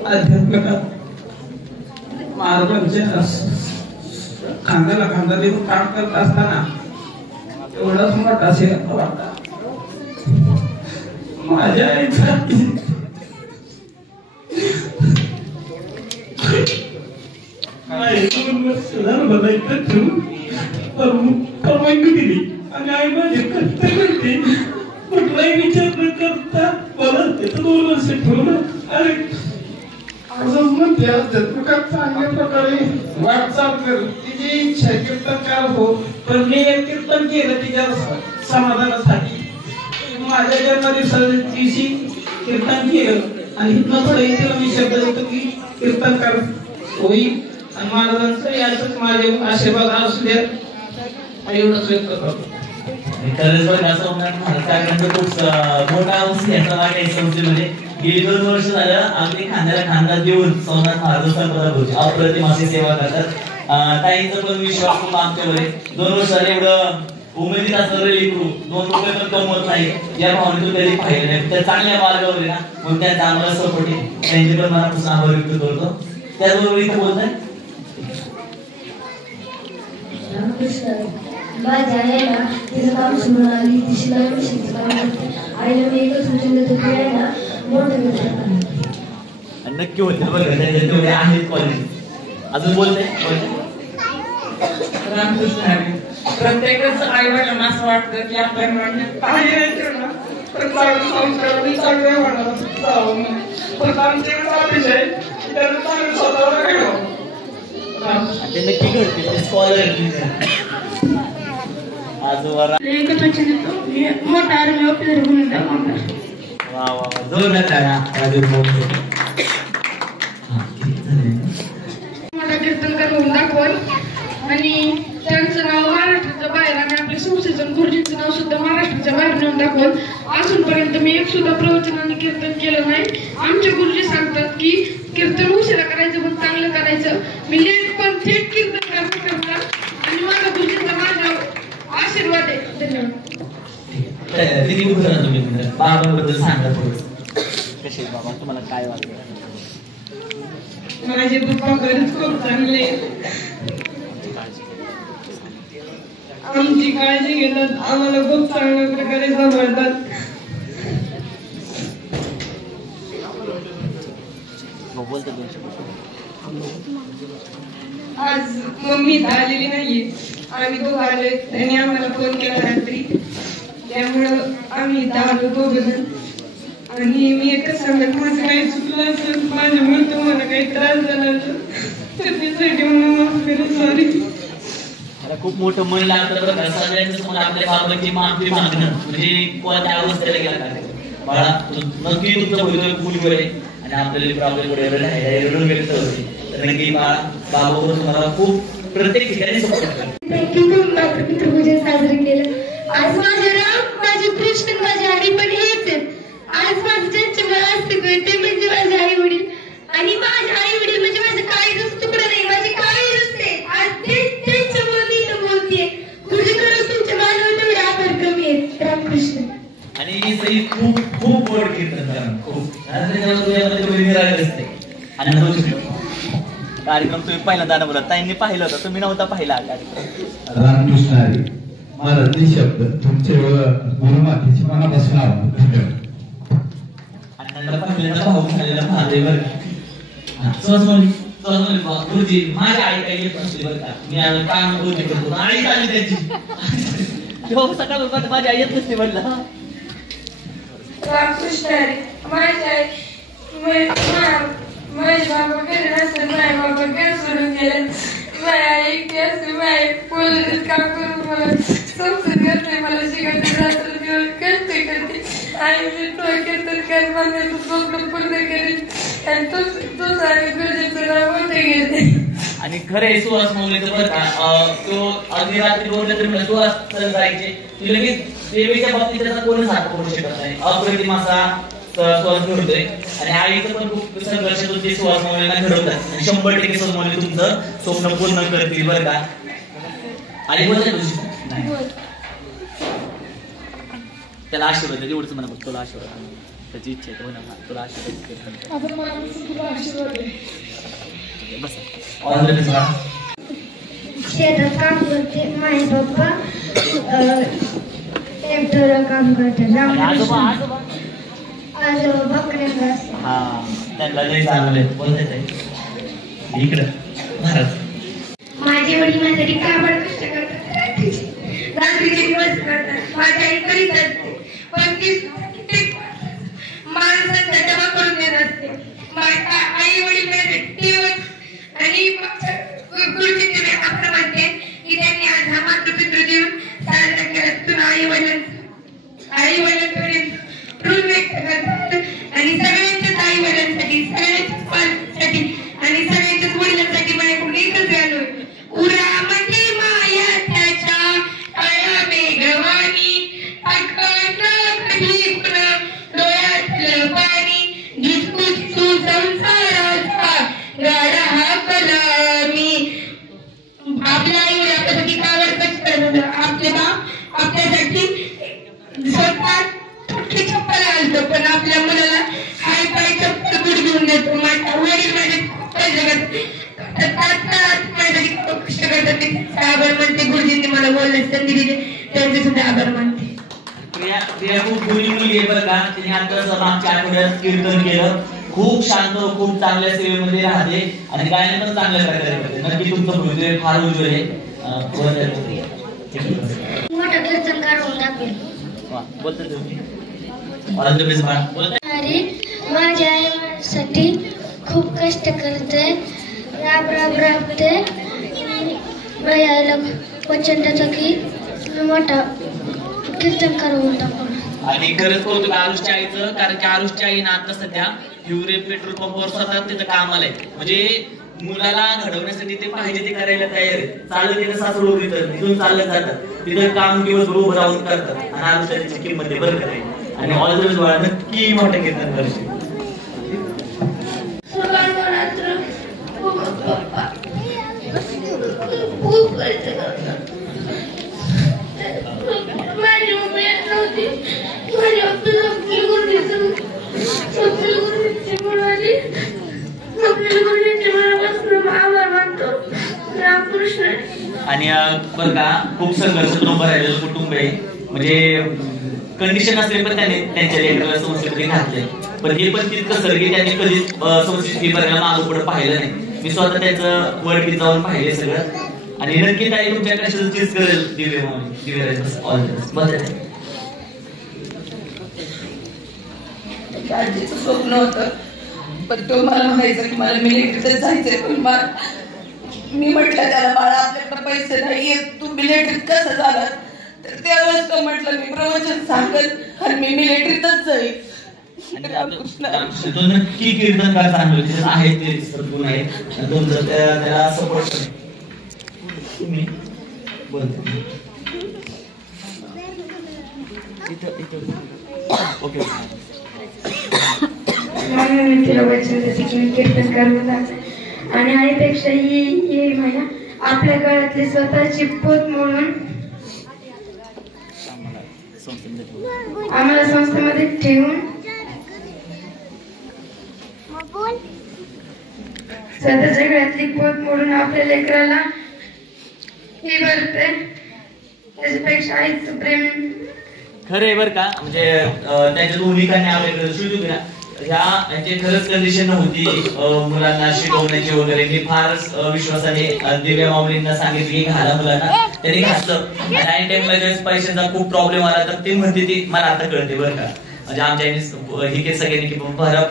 आध्यात्मिकात मार्गांच्या खांद्याला खांदा देऊन काम करत असताना एवढाच मोठा सेवा वाटला. माझ्या आईचा आई 2 वर्ष बनायचं ठेवून परवानगी दिली आणि आई माझे कष्ट करते कुठलाही विचार न करता मला तिथं 2 वर्ष ठेवलं. आणि आध्यात्मिकात चांगल्या प्रकारे वाटचाल कर. तिची इच्छा कीर्तनकार हो पण मी एक कीर्तन केलं तिच्या समाधानासाठी. माझ्या जन्मदिवसाच्या दिवशी कीर्तन केलं आणि इथनं पुढे तिला मी शब्द देतो की कीर्तनकार होईल आणि महाराजांचं याचंच माझे आशीर्वाद असू द्या एवढंच व्यक्त करतो. खरंच बघ असं होणार महाराजांचं खूप मोठा याचा भाग आहे संस्थेमध्ये. गेली 2 वर्ष झालं आम्ही खांद्याला खांदा देऊन सोमनाथ महाराज अप्रतिम अशी सेवा करतात. ताईंचा पण विश्वास खूप आमच्यावर आहे. 2 वर्ष झाले एवढं उमेदीत असणारं लेकरू 2 रुपये पण कमवत नाही या भावनेतून कधी पाहिलं नाही. त्या चांगल्या मार्गावर आहे ना, मग त्यांचा आम्हाला सपोर्ट आहे. त्यांचे पण मनापासून आभार व्यक्त करतो. त्याचबरोबर इथं बोलताय माझ्या आईला तिचं काम सोडून आली, ती शिलाई मशीनचं काम करते. आईला मी एकच सूचन देतो की आईला मोठं नक्की होते बघा तेवढे आहेत क्वालिटी. अजून बोलते रामकृष्ण हरी. प्रत्येकच आई वडिलांना असं वाटतं की आपल्या मुलांनी काही नाही ठेवलं तर चांगलं संस्कार मी चांगले होणार जावं. पण आमच्या अपेक्षा की त्यांना चांगलं स्वतःला घडवावं. ते नक्की घडते स्कॉलर आजोबा एकच वचन देतो मी मोठा आर्मी ऑफिसर म्हणून दाखवणार. वा वा वा जोरदार टाळ्या. मला कीर्तनकार म्हणून दाखवल आणि त्यांचं नाव महाराष्ट्राच्या बाहेर आणि आपल्या संस्थेचं गुरुजींचं नाव सुद्धा महाराष्ट्राच्या बाहेर नेऊन दाखवल. अजूनपर्यंत मी एक सुद्धा प्रवचन आणि कीर्तन केलं नाही. आमचे गुरुजी सांगतात की कीर्तन उशिरा करायचं पण चांगलं करायचं. मी लेट पण थेट कीर्तन करणार आणि माझ्या गुरुजींचा माझा आशीर्वाद आहे. धन्यवाद. तुम्ही बाबांबद्दल सांगा थोडं. कसे बाबा तुम्हाला काय वाटतं? माझे पप्पा खरंच खूप चांगले, आमची काळजी घेतात, आम्हाला खूप चांगल्या प्रकारे सांभाळतात. आज मम्मी आलेली नाहीये, आम्ही दोघं आलोय. त्यांनी आम्हाला फोन केला रात्री, त्यामुळं आम्ही इथं आलो दोघं. आणि मी एकच सांगत माझं काही चुकलं असेल, माझ्यामुळे तुम्हाला काही त्रास झाला असेल तर त्यासाठी मला सॉरी. खूप मोठं मन लागतं बरं. सगळ्यांचं मन आपल्या बाबांची माफी मागणं म्हणजे कोणत्या अवस्थेला गेला काय बाळा नक्की तुमचं भवितव्य मुलीवर आहे आणि आपल्याला प्रॉब्लेम रडून व्यक्त होते. तर नक्की बाबा तुम्हाला खूप प्रत्येक ठिकाणी सपोर्ट करतो. पितृपूजन साजरे केलं. आज माझे राम, माझे कृष्ण, माझे आई पण हेच आहेत. आज माझं ज्यांचे मला अस्तित्व आहे ते म्हणजे माझे आई वडील. आणि माझे आई वडील म्हणजे माझं काळीच तुकडं नाही, माझे काळीच नाही. आज त्यांच्यामुळे मी इथं बोलतेय. गुरुजी खरंच तुमच्या माझ्यावर तेवढे आभार कमी आहेत. रामकृष्ण. आणि सई खूप खूप गोड कीर्तन खूप असते. आणि कार्यक्रम तुम्ही पहिल्यांदा बोला ताईंनी पाहिलं होतं, तुम्ही नव्हता पाहिला कार्यक्रम. रामकृष्ण हरी. मला ते शब्द तुमचे गुरुमातेची मनापासून आवडतात. गुरुजी माझ्या आई काही येत नसते बरं का. मी काम गुरुजी करतो आई आली त्यांची सकाळ होता माझी आई येत नसते म्हणलं. रामकृष्ण हरी. माझे बाबा घरी नसते, माझे बाबा घर सोडून गेले. माझ्या आई एकटी असते, माझे पोलीस काम करून मला संसद करते, मला शिकायचे रात्र दिवस कष्ट करते. आई मी कीर्तन कर माझं स्वप्न पूर्ण करेन आणि तोच आणि गुरुजींचं नाव मोठे घेते. आणि खरे सुहास मौलीचं बरं का तो अगदी रात्री बोलले तरी मला सुहास सर जायचे ती लगेच देवीच्या बाबतीत त्याचा कोणच हात करू शकत नाही. अप्रतिम असा सुहास घडतोय आणि आईचं पण खूप संघर्षातून ते सुहास मौलीला घडवतात आणि 100% सुहास मौली तुमचं स्वप्न पूर्ण करतील बरं का. आई बोलते त्याला आशीर्वाद एवढंच म्हणा बघ. तुला आशीर्वाद त्याची इच्छा आहे म्हणा तुला आशीर्वाद बस. शेतात काम करते. माझे पप्पा ट्रॅक्टर काम करतात. आजोबा बकऱ्यांना हा त्यांना लई चांगले बोलते इकडं महाराज. माझे वडील माझ्यासाठी काबड कष्ट करतात, रात्रीचे दिवस करतात. माझी आई करीत असते पण ती माणसांचा डबा करून देत असते. आई वडील आणि गुरुजींचे मी असं म्हणते की त्यांनी आज हा मातृपितृ देऊन साजरा केला. तुला आई वडिलांकडे ऋण व्यक्त करतात आणि सगळ्यांच्याच आई वडिलांसाठी, सगळ्यांच्याच पालकांसाठी आणि सगळ्यांच्याच वडिलांसाठी माझ्याकडून आपल्यासाठी स्वतः तुटकी चप्पल घालतो, पण आपल्या मुलाला हाय पाय चप्पल बुट घेऊन देतो. माझ्या वडील माझे खूप पैसे माझ्यासाठी खूप कष्ट करतात. ते आभार मानते. गुरुजींनी मला बोलण्यास संधी दिली, त्यांचे सुद्धा आभार मानते. प्रिया खूप गुणी मुलगी आहे बरं का. तिने आता मागच्या आठवड्यात कीर्तन केलं. खूप शांत, खूप चांगल्या सेवेमध्ये राहते आणि गायन पण चांगल्या प्रकारे करते. नक्की तुमचं भविष्य फार उज्ज्वल आहे. मोठं कीर्तनकार होऊन दाखवेल. अरे माझ्या आईसाठी खूप कष्ट करते, राबते. माझ्या आईला वचन देतो की मी मोठा कीर्तनकार होऊन दाखवणार. आणि खरंच कौतुक आरुषच्या आईचं, कारण की आरुषच्या आईनं आता सध्या हिवरे पेट्रोल पंपवर स्वतः तिथं कामाला आहे. म्हणजे मुलाला घडवण्यासाठी ते पाहिजे ते करायला तयार आहे. चालत तिथं सासू तिथून चालत जातात, तिथं काम दिवसभर उभं राहून करतात आणि आरुषच्या त्याची किंमत आहे बरं का. आणि ऑल द बेस्ट बाळा, नक्की मोठं कीर्तन करशील. खूप कष्ट करतात. माझी मम्मी येत नव्हती. माझी स्वप्नील गुरुजींची मुलाली स्वप्नील गुरुजींची मनापासून आभार मानतो. रामकृष्ण. आणि बरं का, खूप संघर्षातून उभं राहिलेलं कुटुंब आहे. म्हणजे कंडिशन असले पण त्याने त्यांच्या लेकराला संस्थेमध्ये घातले, पण हे पण तितकं सर्गी त्यांनी कधीच संस्थेची भरायला मागं पुढे पाहिलं नाही. मी स्वतः त्याचं वडकी जाऊन पाहिले सगळं. आणि नक्की ताई तुमच्या कशाचं चीज करेल आजीचं स्वप्न होतं, पण तो मला म्हणायचं की मला मिलिटरीत जायचंय. पण मी म्हटलं त्याला, बाळा आपल्याकडे पैसे नाहीये, तू मिलिटरीत कसं झाला? तर त्यावेळेस तो म्हटलं मी प्रवचन सांगत आणि मी मिलिटरीतच जाईल. नक्की कीर्तनकार चांगलं आहे, ते सद्गुण आहे. तुमचं त्याला सपोर्ट तुम्ही बोलतो. ओके. तिला वचन देते की मी कीर्तनकार होणार आणि आईपेक्षा ही महिना आपल्या गळ्यातली स्वतःची पोत मोडून आम्हाला संस्थेमध्ये ठेवून स्वतःच्या गळ्यातली पोत मोडून आपल्या लेकराला ही भरते. त्याच्यापेक्षा आईचं प्रेम खरंय बरं का. म्हणजे त्यांच्या भूमिकाने आपल्याकडे ह्या खरंच कंडिशन नव्हती मुलांना शिकवण्याची वगैरे. मी फारच विश्वासाने दिव्या माऊलींना सांगितलं की घाला मुलांना, त्यांनी घातलं. आणि टाइमला ज्यावेळेस पैशांचा खूप प्रॉब्लेम आला तर ती म्हणते ती मला आता कळते बरं का. म्हणजे आमच्या ही केस सगळ्यांनी की भरा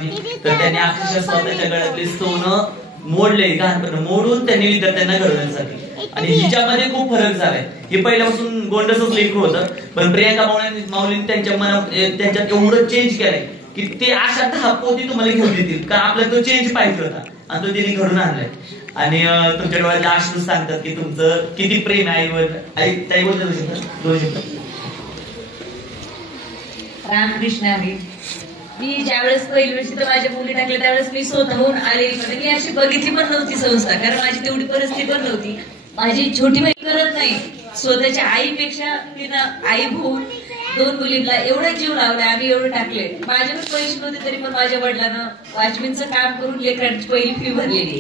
तर त्यांनी अक्षरशः स्वतःच्या गळ्यातले सोनं मोडले, घाण मोडून त्यांनी विद्यार्थ्यांना घडवण्यासाठी. आणि हिच्यामध्ये खूप फरक झालाय. हे पहिल्यापासून गोंडसच लेकरू होतं, पण प्रियंका माऊलींनी त्यांच्या मनात त्यांच्यात एवढं चेंज केलंय की ते अशा 10 पोती तुम्हाला घेऊन देतील, कारण आपल्याला तो चेंज पाहिजे होता आणि तो तिने घडून आणलाय. आणि तुमच्या डोळ्याला आश्रू सांगतात की तुमचं किती प्रेम आहे आईवर. आई ताई बोलतात 2 शब्द. रामकृष्ण हरी. मी ज्यावेळेस पहिली वर्षी तर माझ्या मुली टाकल्या त्यावेळेस मी स्वतःहून आलेली, म्हणजे मी अशी बघितली पण नव्हती संस्था, कारण माझी तेवढी परिस्थिती पण नव्हती. माझी छोटी बहीण करत नाही, स्वतःच्या आईपेक्षा तिनं आई भाऊ 2 मुलींना एवढं जीव लावलाय. आम्ही एवढं टाकले. माझ्याकडे पैसे नव्हते तरी पण माझ्या वडिलांना वॉचमॅनचं काम करून लेकरांची पहिली फी भरलेली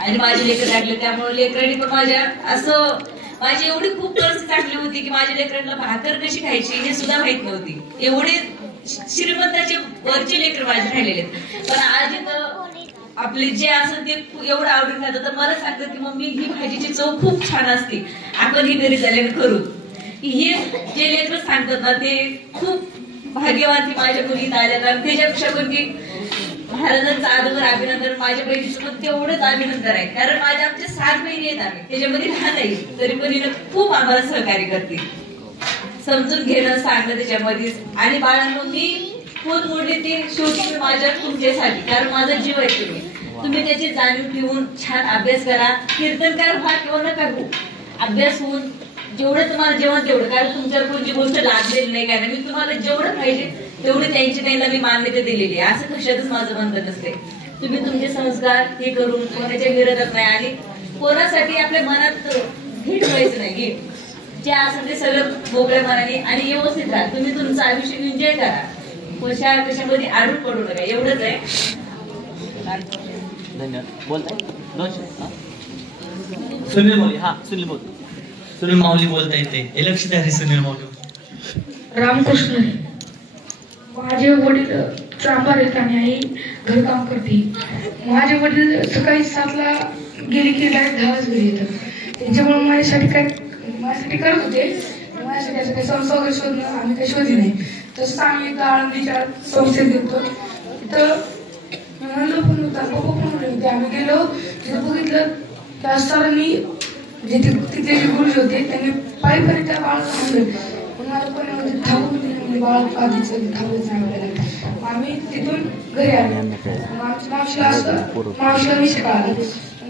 आणि माझे लेकर टाकले. त्यामुळे लेकरांनी पण माझ्या असं माझी एवढी खूप परिस्थिती टाकली होती की माझ्या लेकरांना भाकर कशी खायची हे सुद्धा माहित नव्हती. एवढे श्रीमंताचे वरचे लेकर माझे राहिलेले. पण आज इथं आपले जे असं ते एवढं आवडून खातात तर मला सांगतात की मम्मी ही भाजीची चव खूप छान असते, आपण ही घरी झाल्याने करू. हे जे लेकर सांगतात ना ते खूप भाग्यवान माझ्या मुलीत आल्या. त्याच्यापेक्षा पण की महाराजांचं अगोदर अभिनंदन, माझ्या बहिणीचं पण तेवढंच अभिनंदन आहे. कारण माझ्या आमच्या 7 बहिणी आहेत, आम्ही त्याच्यामध्ये लहान आहे तरी पण हिनं खूप आम्हाला सहकार्य करते, समजून घेणं सांगणं त्याच्यामध्ये. आणि बाळांनो मी पोत मोडली ती शेवटी मी माझ्या तुमच्यासाठी, कारण माझा जीव आहे तुम्ही त्याची जाणीव ठेवून छान अभ्यास करा. कीर्तनकार व्हा किंवा नका हो, अभ्यास होऊन जेवढं तुम्हाला जेवण तेवढं, कारण तुमच्यावर कोणती गोष्ट लागलेली नाही काय. मी तुम्हाला जेवढं पाहिजे तेवढे त्यांना मी मान्यता दिलेली आहे. असं कशातच माझं बंधन नसते. तुम्ही तुमचे संस्कार हे करून कोणाच्या विरोधात नाही आणि कोणासाठी आपल्या मनात भेट व्हायचं नाही. जे असेल ते सगळं मोकळ्या मनाने आणि व्यवस्थित राहा. तुम्ही तुमचं आयुष्य एन्जॉय करा, कशामध्ये आडून पडू नका. एवढंच आहे. धन्यवाद. बोलताय सुनील माऊली. हा सुनील बोलतो. सुनील माऊली बोलता येते. हे लक्षात आहे सुनील माऊली. रामकृष्ण. माझे वडील चांभार आहेत आणि आई घरकाम करते. माझे वडील सकाळी 7ला गेले की डायरेक्ट 10 घरी येतात. त्याच्यामुळे माझ्यासाठी करत होते. माझ्यासाठी असं काही संस्था वगैरे शोधणं आम्ही काही शोधली नाही. तसं आम्ही एकदा आळंदीच्या संस्थेत गेलो. तिथं म्हणलं पण होता, पप्पा पण म्हणले होते. आम्ही गेलो तिथं बघितलं त्या सरांनी जे तिथले जे गुरुजी होते त्यांनी पायी त्या बाळाला थांबले. पण मला पण म्हणजे थांबून दिलं, बाळा आधीचं थांबूच नाही आपल्याला. आम्ही तिथून घरी आलो. मावशीला विषय कळाला.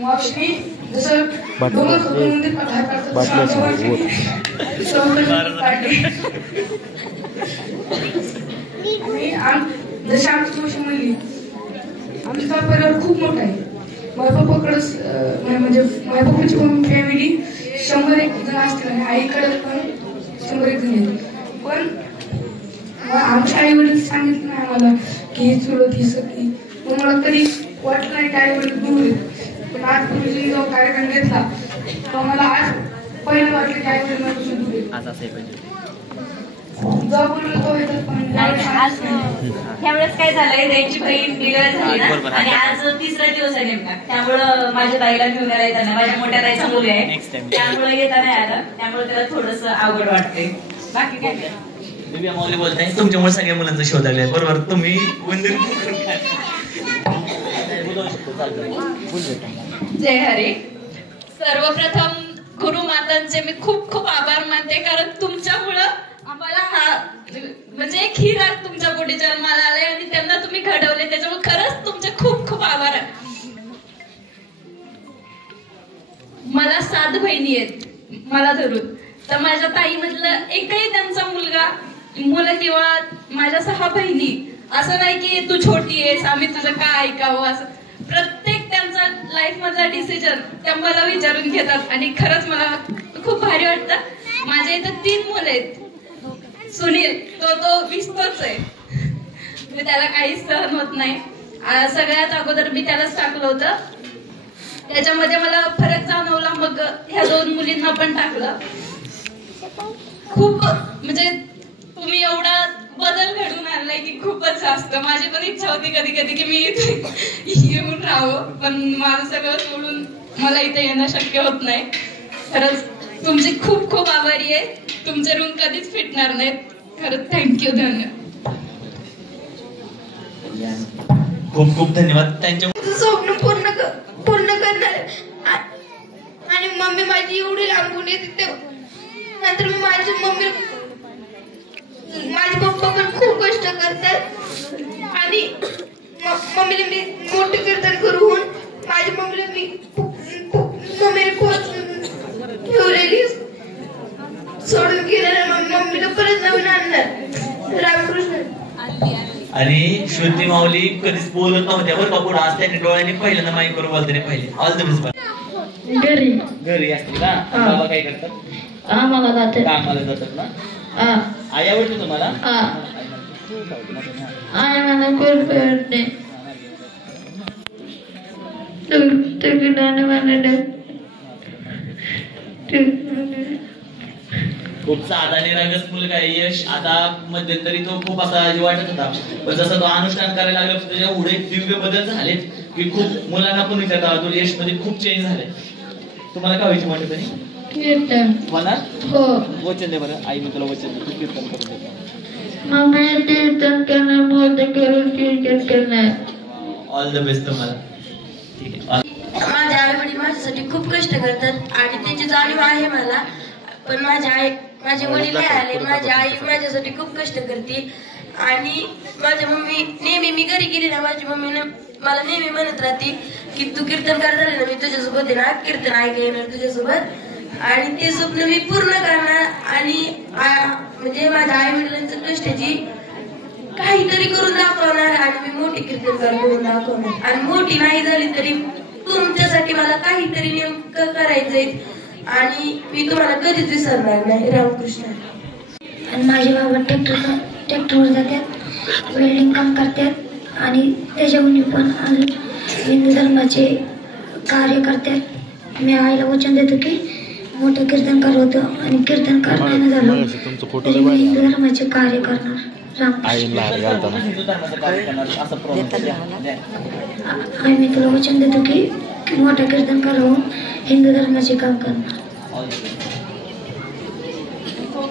मावशीने जसं डोंगर खोदून मंदिर बाहेर काढतात जशी आमची मावशी म्हणली, आमचा परिवार खूप मोठा आहे. माझ्या पप्पाकडंच म्हणजे माझ्या पप्पाची फॅमिली 100-1 जण असतील आणि आईकडे पण 100-1 जण आहेत. पण आमच्या आई वडील सांगितलं नाही आम्हाला की ही चुलत ही सगळी. पण मला कधी वाटलं नाही की आई वडील दूर आहेत. पण आज गुरुजींनी जो कार्यक्रम घेतला तो मला आज पहिलं वाटलं की आई वडील माझ्यापासून दूर आहेत. त्यावेळेस काय झालंय, त्यांची बहीण डिलिव्हरी झाली ना आणि आज 3रा दिवस आहे नेमका. त्यामुळं माझ्या ताईला घेऊन यायला येताना, माझ्या मोठ्या ताईचा मुली आहे त्यामुळे येता नाही आलं. त्यामुळे त्याला थोडस अवघड वाटते. बाकी काय नाही. दिव्या माऊली बोलताय. तुमच्यामुळे सगळ्या मुलांचा शोध लागलाय. बरोबर. तुम्ही वंदन जय हरी. सर्वप्रथम गुरुमातांचे मी खूप खूप आभार मानते, कारण तुमच्यामुळं आम्हाला हा म्हणजे एक ही राग तुमच्या पोटी जन्माला आले आणि त्यांना तुम्ही घडवले. त्याच्यामुळे खरंच तुमचे खूप खूप आभार आहे. मला 7 बहिणी आहेत मला धरून. तर माझ्या ताईमधलं एकही त्यांचा मुलं किंवा माझ्या 6 बहिणी असं नाही की तू छोटी आहेस आम्ही तुझं काय ऐकावं असं. प्रत्येक त्यांचा लाईफ मधला डिसिजन त्या मला विचारून घेतात आणि खरंच मला खूप भारी वाटतं. माझ्या इथं 3 मुलं आहेत. सुनील तो विस्तोच आहे. मी त्याला काहीच सहन होत नाही. सगळ्यात अगोदर मी त्यालाच टाकलं होतं. त्याच्यामध्ये मला फरक जाणवला. मग ह्या 2 मुलींना पण टाकलं. खूप म्हणजे तुम्ही एवढा बदल घडून आणलाय की खूपच जास्त. माझी पण इच्छा होती कधी कधी की मी इथे येऊन राहावं, पण माझं सगळं सोडून मला इथे येणं शक्य होत नाही. खरंच तुमची खूप खूप आभारी आहे. तुमचे ऋण कधीच फिटणार नाहीत. खरंच थँक्यू. धन्यवाद. खूप खूप धन्यवाद. त्यांच्या स्वप्न पूर्ण करणार आणि मम्मी माझी एवढी लांबून येते. नंतर मी माझे पप्पा पण खूप कष्ट करतात आणि मम्मीला मी मोठे कीर्तन करून माझ्या मम्मीला मी ठेवलेली सोडून गेलेल्या मम्मीला परत नवीन आणणार. रामकृष्ण. आणि श्रुती माऊली कधीच बोलत नव्हत्या बरं का. पुढे आज त्यांनी डोळ्यांनी पहिल्यांदा माईक वर बोलताना पाहिले. All the best. घरी असते का? बाबा काय करतात? कामाला जातात ना. आई आवडते तुम्हाला? आई मला खूप आवडते. खूप साधा निरागस मुलगा आहे यश. आता मध्यंतरी तो खूप असा वाटत होता, पण जसं तो अनुष्ठान करायला लागला त्याच्या एवढे दिव्य बदल झालेत की खूप मुलांना पण विचारता तो यश मध्ये खूप चेंज झाले. तुम्हाला काय व्हायची वाटत नाही? कीर्तन. मला हो. वचन दे बरं. आई मी तुला वचन देतो कीर्तन करून देतो. मम्मी कीर्तन करणार, मोदक करून कीर्तन करणार. ऑल द बेस्ट तुम्हाला. ठीक आहे. माझे आई वडील माझ्यासाठी खूप कष्ट करतात आणि त्याची जाणीव आहे मला. पण माझे वडील नाही आले. माझी आई माझ्यासाठी खूप कष्ट करते आणि माझी मम्मी नेहमी मी घरी गेली ना माझी मम्मी मला नेहमी म्हणत राहते की तू कीर्तन करणार ना मी तुझ्यासोबत आहे ना कीर्तन ऐकायला येणार तुझ्यासोबत आणि ते स्वप्न मी पूर्ण करणार. आणि म्हणजे माझ्या आई वडिलांचं कष्टाची काहीतरी करून दाखवणार आणि मी मोठी कीर्तनकार करून दाखवणार. आणि मोठी नाही झाली तरी तुमच्यासाठी मला काहीतरी नेमकं करायचंय. आणि मी तुम्हाला कधीच विसरणार नाही. रामकृष्ण. आणि माझे बाबा ट्रॅक्टरवर जातात, वेल्डिंग काम करतात आणि त्याच्याहून पण हिंदू धर्माचे कार्य करतात. मी आईला वचन देतो की मोठं कीर्तनकार होतं आणि कीर्तनकार नाही झालं तरी मी हिंदू धर्माचे कार्य करणार. आणि मी तुला वचन देतो की मोठा कीर्तनकार होऊन हिंदू धर्माचे काम करणार.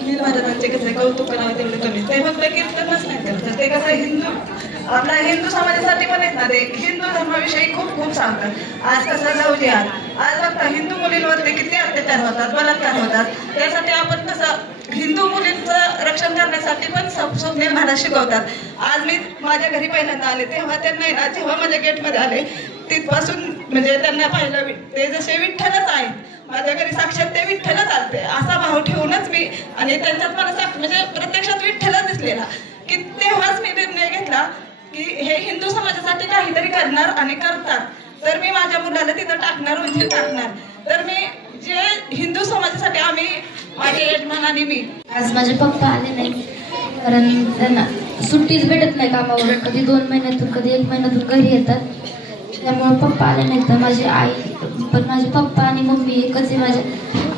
महाराजांचे कसं कौतुक करावं तेवढे कमी. ते फक्त कीर्तनच नाही करतात, ते कसं हिंदू आपला हिंदू समाजासाठी पण आहेत ना, ते हिंदू धर्माविषयी खूप खूप सांगतात. आज कसं लव जिहाद, आज बघता हिंदू मुलींवरती किती अत्याचार होतात, बलात्कार होतात. त्यासाठी आपण कसं हिंदू मुलींचं रक्षण करण्यासाठी पण स्वप्नील महाराज शिकवतात. आज मी माझ्या घरी पहिल्यांदा आले तेव्हा त्यांना ना, जेव्हा माझ्या गेटमध्ये आले तिथपासून म्हणजे त्यांना पाहिलं ते जसे विठ्ठलच आहेत. माझ्या घरी साक्षात ते विठ्ठलच आलते. असा भाव ठेवूनच मी आणि त्यांच्यात मला म्हणजे प्रत्यक्षात विठ्ठलच दिसलेला की तेव्हाच मी निर्णय घेतला की हे हिंदू समाजासाठी काहीतरी करणार आणि करतात तर मी माझ्या मुलाला तिथं टाकणार म्हणजे टाकणार. तर मी जे हिंदू समाजासाठी आम्ही माझे यजमान आणि मी. आज माझे पप्पा आले नाही कारण त्यांना सुट्टीच भेटत नाही कामावर. कधी 2 महिन्यातून कधी 1 महिन्यातून घरी येतात, त्यामुळे पप्पा आले नाही. तर माझी आई पण माझे पप्पा आणि मम्मी एकच आहे. माझ्या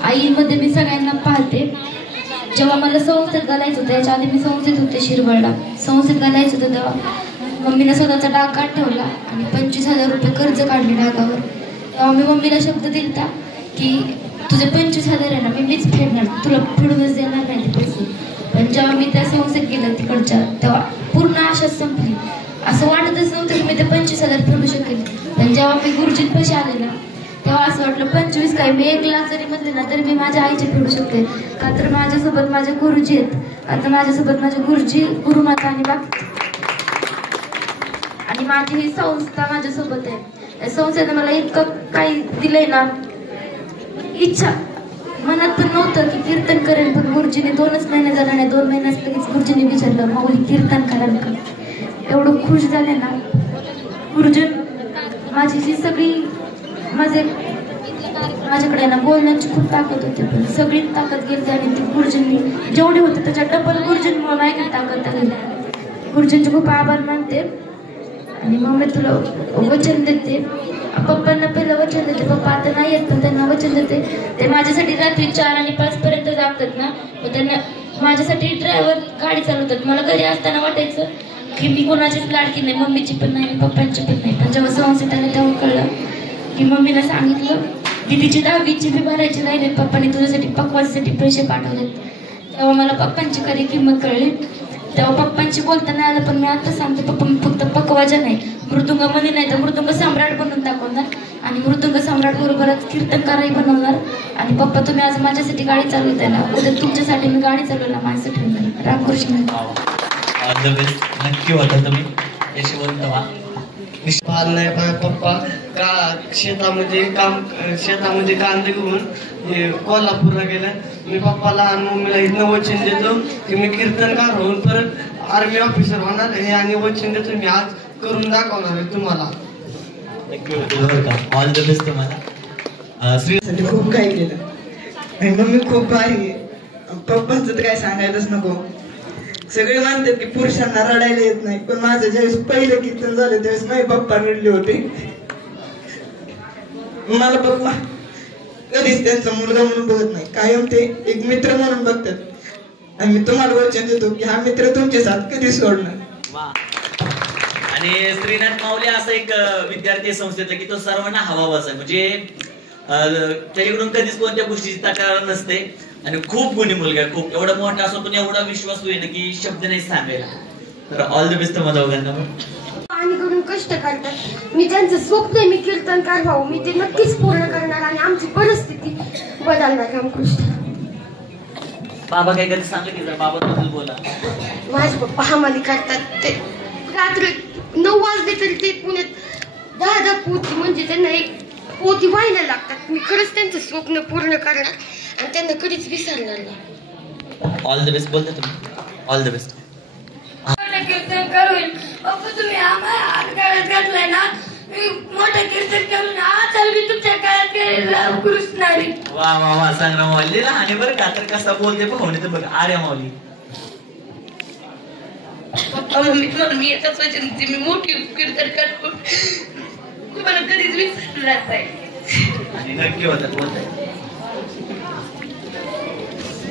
आईमध्ये मी सगळ्यांना पाहते. जेव्हा मला संस्थेत घालायचं होतं, याच्या आधी मी संस्थेत होते शिरवळला, संस्थेत घालायचं होतं तेव्हा मम्मीने स्वतःचा डाग काढ ठेवला आणि 25,000 रुपये कर्ज काढले डागावर. तेव्हा मी मम्मीला शब्द दिलता की तुझे 25,000 आहे ना मीच फेडणार, तुला फेडूनच देणार नाही ते पैसे. पण जेव्हा मी त्या संस्थेत गेले तिकडच्या तेव्हा पूर्ण आशाच संपली. असं वाटतच नव्हतं की मी ते 25,000 फेडू शकेल. पण जेव्हा मी गुरुजीत पैसे आले ना तेव्हा असं वाटलं 25 काय मी 1 लाख जरी म्हणले ना तरी मी माझ्या आईचे फेडू शकते. का तर माझ्यासोबत माझे गुरुजी आहेत. आता माझ्यासोबत माझे गुरुजी, गुरुमाता आणि बाकी आणि माझी ही संस्था माझ्यासोबत आहे. त्या संस्थेने मला इतकं काही दिलंय ना, इच्छा मनात पण नव्हतं की कीर्तन करेन. पण गुरुजीने 2च महिने झाला नाही, 2 महिन्यात लगेच गुरुजीने विचारलं माऊली कीर्तन कराल का. एवढं खुश झाले ना गुरुजी. माझी जी सगळी माझ्याकडे ना बोलण्याची खूप ताकद होती पण सगळी ताकद गेली आणि ती गुरुजींनी जेवढी होती त्याच्या डबल गुरुजींमुळे माझी ताकद आली. गुरुजींचे खूप आभार मानते. आणि मग मी तुला वचन देते, पप्पांना पहिलं वचन देते. पप्पा आता नाही येत पण त्यांना वचन देते. ते माझ्यासाठी रात्री 4 आणि 5 पर्यंत जागतात ना, मग त्यांना माझ्यासाठी ड्रायव्हर गाडी चालवतात. मला घरी असताना वाटायचं की मी कोणाचीच लाडकी नाही, मम्मीची पण नाही पप्पांची पण नाही. पण जेव्हा संस्थेत आले तेव्हा कळलं की मम्मीला सांगितलं दीदीची 10वीची फी भरायची राहिली, पप्पाने तुझ्यासाठी पकवासाठी पैसे पाठवलेत. तेव्हा मला पप्पांची खरी किंमत कळली. तेव्हा पप्पांची बोलताना आलं. पण मी आता सांगते पप्पा मी फक्त पकवायच्या नाही, मृदुंगामध्ये नाही तर मृदुंग सम्राट बनवून दाखवणार आणि मृदुंग सम्राट बरोबरच कीर्तनकारही बनवणार. आणि पप्पा तुम्ही आज माझ्यासाठी गाडी चालवताय ना, उद्या तुमच्यासाठी मी गाडी चालवणार माझ्यासाठी. रामकृष्ण. नक्की होता तुम्ही यशवंत व्हा. नाही पप्पा का शेतामध्ये कांदे घेऊन कोल्हापूरला गेला. मी पप्पाला आणि मम्मीला इथनं वचन देतो की मी कीर्तनकार होऊन परत आर्मी ऑफिसर होणार हे आणि वचन देतो मी आज करून दाखवणार आहे तुम्हाला. ऑल द बेस्ट तुम्हाला. श्रीसाठी खूप काही केलं आणि मम्मी खूप भारी आहे. पप्पांचं तर काय सांगायलाच नको. सगळे मानतात की पुरुषांना रडायला येत नाही, पण माझं ज्यावेळेस पहिलं कीर्तन झालं त्यावेळेस माझे पप्पा रडले होते. मला पप्पा कधीच त्यांचा मुलगा म्हणून बघत नाही, कायम ते एक मित्र म्हणून बघतात. आणि मी तुम्हाला वचन देतो की हा मित्र तुमचे साथ कधी सोडणार. आणि श्रीनाथ माऊली असं एक विद्यार्थी संस्थेचा की तो सर्वांना हवावाच आहे. म्हणजे त्याच्याकडून कधीच कोणत्या गोष्टीची तक्रार नसते आणि खूप गुणी मुलगा आहे. खूप एवढा मोठा असो पण एवढा विश्वास होईल की शब्द नाही सांगायला. तर ऑल द बेस्ट तुम्हाला दोघांना. आणि करून कष्ट करतात. मी ज्यांचं स्वप्न आहे मी कीर्तनकार व्हावं मी ते नक्कीच पूर्ण करणार आणि आमची परिस्थिती बदलणार. रामकृष्ण. बाबा काय कधी सांगत की जर बाबाबद्दल बोला. माझे पप्पा हमाली करतात. ते रात्री 9 वाजले तरी ते पुण्यात 10 पोती म्हणजे त्यांना एक पोती व्हायला लागतात. मी खरंच त्यांचं स्वप्न पूर्ण करणार आणि त्यांना कधीच विसरणार नाही. ऑल द बेस्ट बोलता तुम्ही. All the best. कीर्तन करून पप्पा तुम्ही आम्हाला काळात घातलाय ना, मी मोठं कीर्तन करून आज मी तुमच्या काळात रामकृष्ण हरी. वा वा वा संग्राम माऊली लहान बरं का तर कसा बोलते पाहुणे तर बघ आर्या माऊली. मी एकच वचन देते, मी मोठी कीर्तन करतो तुम्हाला कधीच विसरणार नाही. आणि नक्की होतात बोलताय.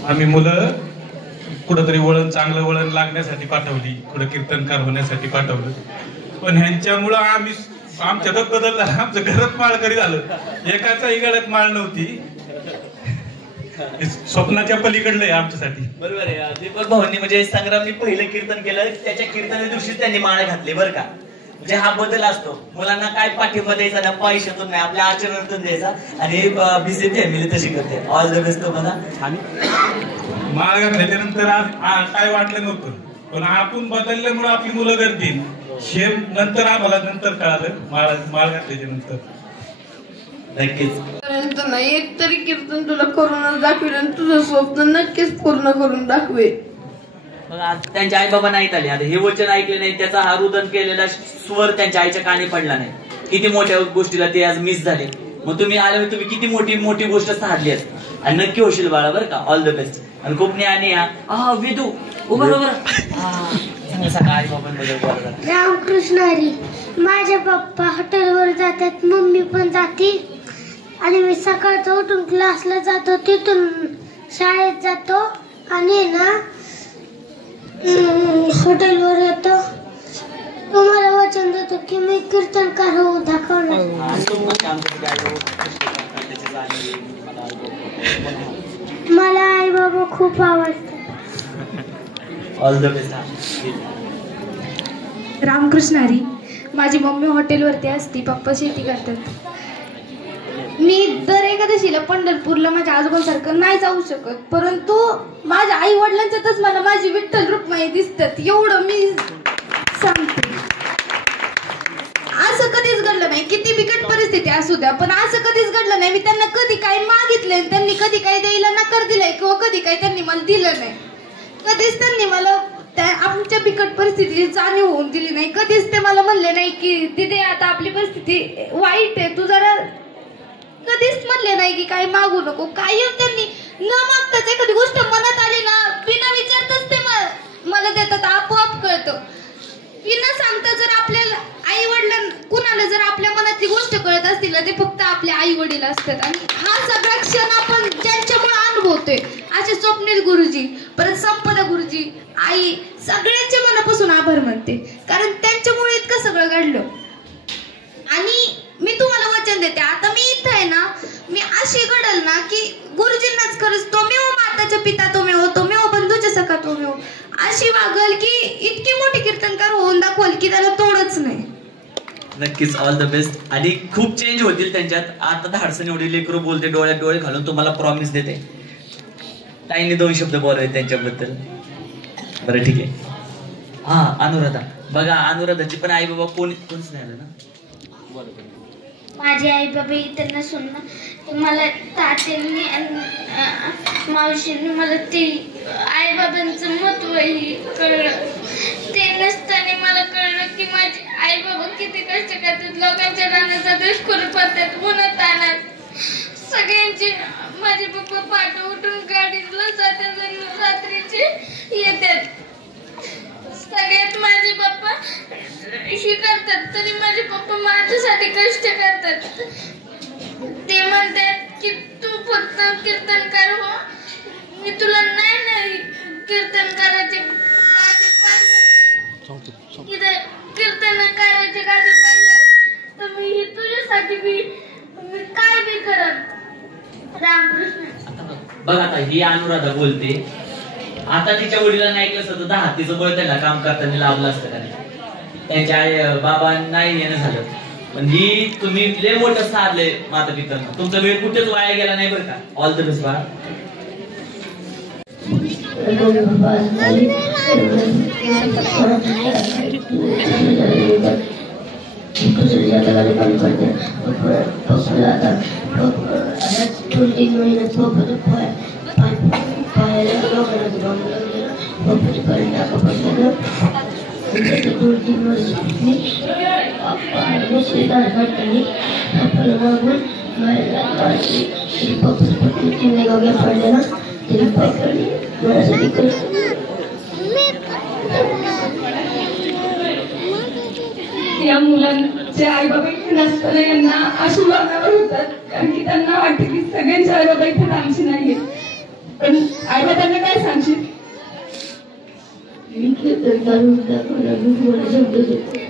आम्ही मुलं कुठंतरी वळण चांगलं वळण लागण्यासाठी पाठवली, कुठं कीर्तनकार होण्यासाठी पाठवलं, पण ह्यांच्यामुळं आम्ही आमच्यातच बदल झाला. आमचं घरात माळकरी झालं. एकाचाही गळ्यात माळ नव्हती. स्वप्नाच्या पलीकडलं आहे आमच्यासाठी. बरोबर आहे. दीपक भाऊंनी म्हणजे संग्रामनी पहिलं कीर्तन केलं, त्याच्या कीर्तना दिवशी त्यांनी माळ घातली बरं का. म्हणजे हा बदल असतो. मुलांना काय पाठिंबा द्यायचा ना, पैशातून नाही आपल्या आचरणातून द्यायचा. आणि बीसी फॅमिली तशी करते. ऑल द बेस्ट तुम्हाला. माळ घातल्याच्या नंतर आज काय वाटलं नव्हतं, पण आपण बदलल्यामुळे आपली मुलं करतील हे नंतर आम्हाला नंतर कळालं. माळ घातल्याच्या नंतर नक्कीच नाही एक तरी कीर्तन तुला करूनच दाखवेल आणि तुझं स्वप्न नक्कीच पूर्ण करून दाखवेल. मग आज त्यांच्या आई बाबा नाहीत आले. आता हे वचन ऐकले नाही, त्याचा हा रुदन केलेला स्वर त्यांच्या आईच्या कानी पडला नाही. किती मोठ्या गोष्टीला ते आज मिस झाले. मग तुम्ही आले, तुम्ही किती मोठी मोठी गोष्ट साधली आहे आणि नक्की होशील बाळा बरं का. All the best. आणि खूप ज्ञानी हा विदू उभं आई बाबांबद्दल. रामकृष्ण हरी. माझे पप्पा हॉटेलवर जातात, मम्मी पण जाते आणि मी सकाळचं उठून क्लासला जातो, तिथून शाळेत जातो आणि ना हॉटेलवर येतो. तुम्हाला वचन देतो की मी कीर्तनकार होऊ दाखवणार. मला आई बाबा खूप आवडतात. All the best. Ramakrishna Hari. माझी मम्मी हॉटेलवरती असती, पप्पा शेती करतात. मी दर एकादशीला पंढरपूरला माझ्या आजोबांसारखं नाही जाऊ शकत, परंतु माझ्या आई वडिलांच्यातच मला माझी विठ्ठल रुक्माई दिसतात, एवढं मी सांगते. असं कधीच घडलं नाही, किती बिकट परिस्थिती असू द्या, पण असं कधीच घडलं नाही मी त्यांना कधी काही मागितलंय त्यांनी कधी काही द्यायला नकार दिलाय किंवा कधी काही त्यांनी मला दिलं नाही. कधीच त्यांनी मला आमच्या बिकट परिस्थितीची जाणीव होऊन दिली नाही. कधीच ते मला म्हणले नाही की तिथे आता आपली परिस्थिती वाईट आहे, तू जरा, कधीच म्हणले नाही की काही मागू नको. कायम त्यांनी न मागताच एखादी गोष्ट मनात आली ना, बिना विचारताच ते मला देतात. आपोआप कळतं. बिना सांगता जर आपल्याला आई वडिलां कुणाला जर आपल्या मनातली गोष्ट कळत असतील ना, ते फक्त आपले आई वडील असतात. आणि हा सगळा क्षण आपण ज्यांच्यामुळे अनुभवतोय, असे स्वप्नील गुरुजी, परत संपदा गुरुजी, आई, सगळ्यांच्या मनापासून आभार मानते, कारण त्यांच्यामुळे इतकं सगळं घडलं. आणि मी तुम्हाला वचन देते, आता मी इथं आहे ना, मी अशी घडल ना की गुरुजींनाच खरंच तोमेव माताच्या पिता तोमेव, तोमेव बंधूच्या सखा तोमेव, अशी वागल की इतकी मोठी कीर्तनकार होऊन दाखवल की त्याला तोडच नाही. नक्कीच ऑल द बेस्ट. आणि खूप चेंज होतील त्यांच्यात. आता धाडसं एवढी लेकरू बोलते, डोळ्यात डोळे घालून तुम्हाला प्रॉमिस देते. ताईंनी 2 शब्द बोलावे त्यांच्याबद्दल. बरं ठीक आहे. हा अनुराधा. बघा अनुराधाची पण आई बाबा कोणीच नाही आलं ना. माझे आई बाबा इतर नसून ना, मला तात्यांनी आणि मावशींनी मला ते आई बाबांचं महत्व कळलं. ते नसताना मला कळलं की माझे आई बाबा किती कष्ट करतात, लोकांच्या रानाचा दुष्कर्म पडतात, उन्हात आणत सगळ्यांचे. माझे पप्पा पाठ उठून गाडीला जातात आणि रात्रीचे येतात. सगळ्यात माझे पप्पा हे करतात, तरी माझे पप्पा माझ्यासाठी कष्ट करतात. ते म्हणतात की तू फक्त कीर्तनकार हो, मी तुला नाही कीर्तनकाराचे कीर्तनकाराचे गाडी पाहिजे तर मी तुझ्यासाठी मी काय बी करत. रामकृष्ण. बघा आता ही अनुराधा बोलते. आता तिच्या वडिलांना ऐकलं असतं तर 10 तिचं बळ त्यांना काम करताना लाभलं असतं का नाही. त्यांच्या आई बाबा नाही येणं झालं, पण ही तुम्ही लय मोठं साधले माता पित्यांना. तुमचा वेळ कुठेच वाया गेला नाही बरं का. ऑल द बेस्ट बाळा. पडले ना तरी पकडली माझ्यासाठी कष्ट या मुलांचे आई बाबा इथे नसताना यांना अशा वागण्यावर होतात कारण की त्यांना वाटते की सगळ्यांचे आई बाबा इथे आमची नाहीये पण आई बाबांना काय सांगशील मी कीर्तन करून दाखवणार मी तुम्हाला शब्द देतो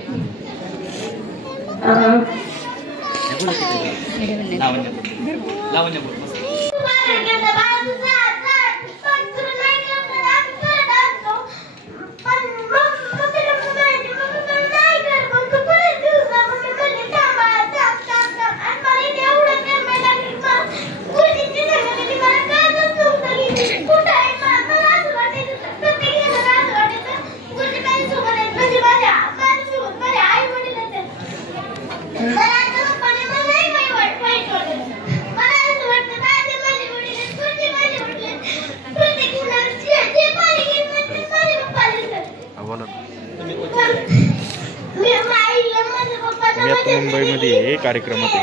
मुंबईमध्ये हे कार्यक्रमात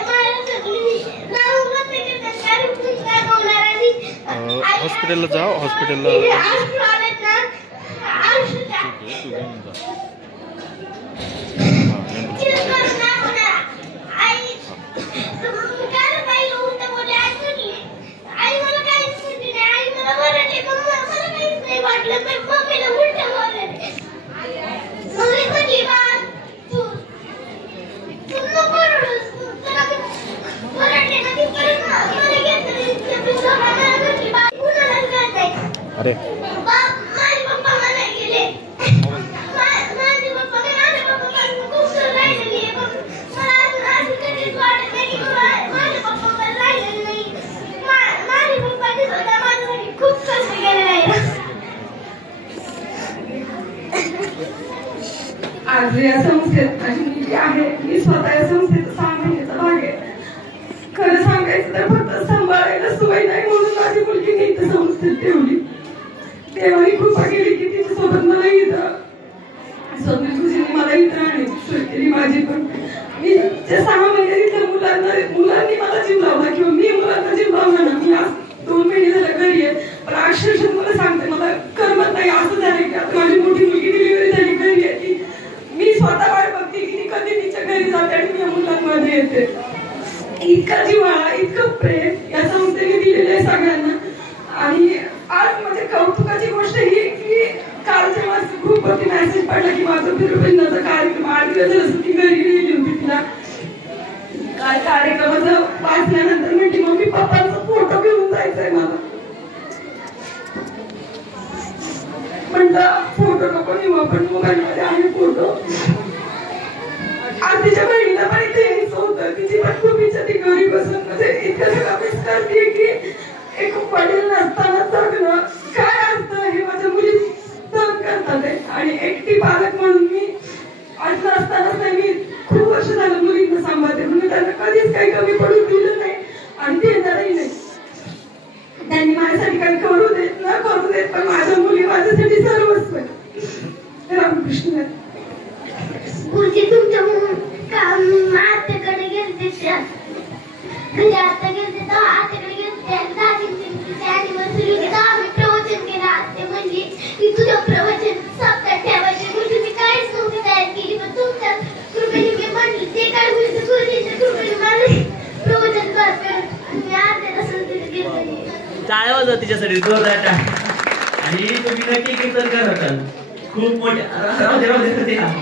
हॉस्पिटलला जा हॉस्पिटलला अरे आज या संस्थेत माझी मुलगी आहे मी स्वतः या संस्थेचा 6 महिन्याचा भाग आहे खरं सांगायचं तर फक्त सांभाळायला सोय नाही म्हणून माझी मुलगी मी इथं संस्थेत ठेवली तेव्हा कृपा केली की तिच्यासोबत मला इथं स्वप्नील गुरुजींनी मला इथं राहण्याची सोय केली माझी पण मी त्या 6 महिन्यात इथं मुलांनी मला जीव लावला किंवा मी मुलांना जीव लावला ना मी आज 2 महिने झालं घरी आहे पण अक्षरशः मला सांगते मला करमत नाही असं झालं की आता माझी मोठी मुलगी डिलिव्हरी झाली घरी आहे ती मी स्वतः वाट बघते की ती कधी तिच्या घरी जाते आणि मी मुलांमध्ये येते इतका जिव्हाळा इतकं प्रेम या संस्थेने दिलेलं आहे सगळ्यांना आणि आज म्हणजे कौतुकाची गोष्ट ही की काल जेव्हा ग्रुपवरती मेसेज पडला की माझा फिरोबिंदाचा कार्यक्रम 8 दिवस झाला ती घरी गेली होती तिला काय कार्यक्रमाचं वाचल्यानंतर म्हटली मम्मी पप्पांचा फोटो घेऊन जायचंय मला म्हणलं फोटो नको नेऊ आपण मोबाईलमध्ये आहे फोटो आज तिच्या बहिणीला पण इथे यायचं होतं तिची पण खूप इच्छा ती घरी बसून म्हणजे इतकं सगळं मिस करते की एक वडील नसताना जगणं काय असतं हे माझ्या मुली सहन करतात आणि एकटी पालक म्हणून मी आज नसतानाच नाही मी खूप वर्ष झालं मुलींना सांभाळते म्हणून त्यांना कधीच काही कमी पडून दिलं नाही आणि देणारही नाही त्यांनी माझ्यासाठी काही करू देत न करू देत पण माझ्या मुली माझ्यासाठी सर्वस्व रामकृष्ण गुरुजी तुमच्या आत्याकडे गेलते म्हणजे आता गेलते तेव्हा आत्याकडे गेलते अॅनिव्हर्सरी होती तेव्हा आम्ही प्रवचन केलं आत्या म्हणजे की तुझं प्रवचन सप्ताह ठेवायचे गुरुजी मी काहीच नव्हती तयार केली पण तुमच्या कृपेने मी म्हटलं ते काय गुरुजी गुरुजीच्या कृपेने माझं प्रवचन करते मी आत्याला संस्थेत गेले टाळ्या वाजवा तिच्यासाठी जोरदार आणि तुम्ही नक्की कीर्तन करत खूप मोठे धन्यवाद धन्यवाद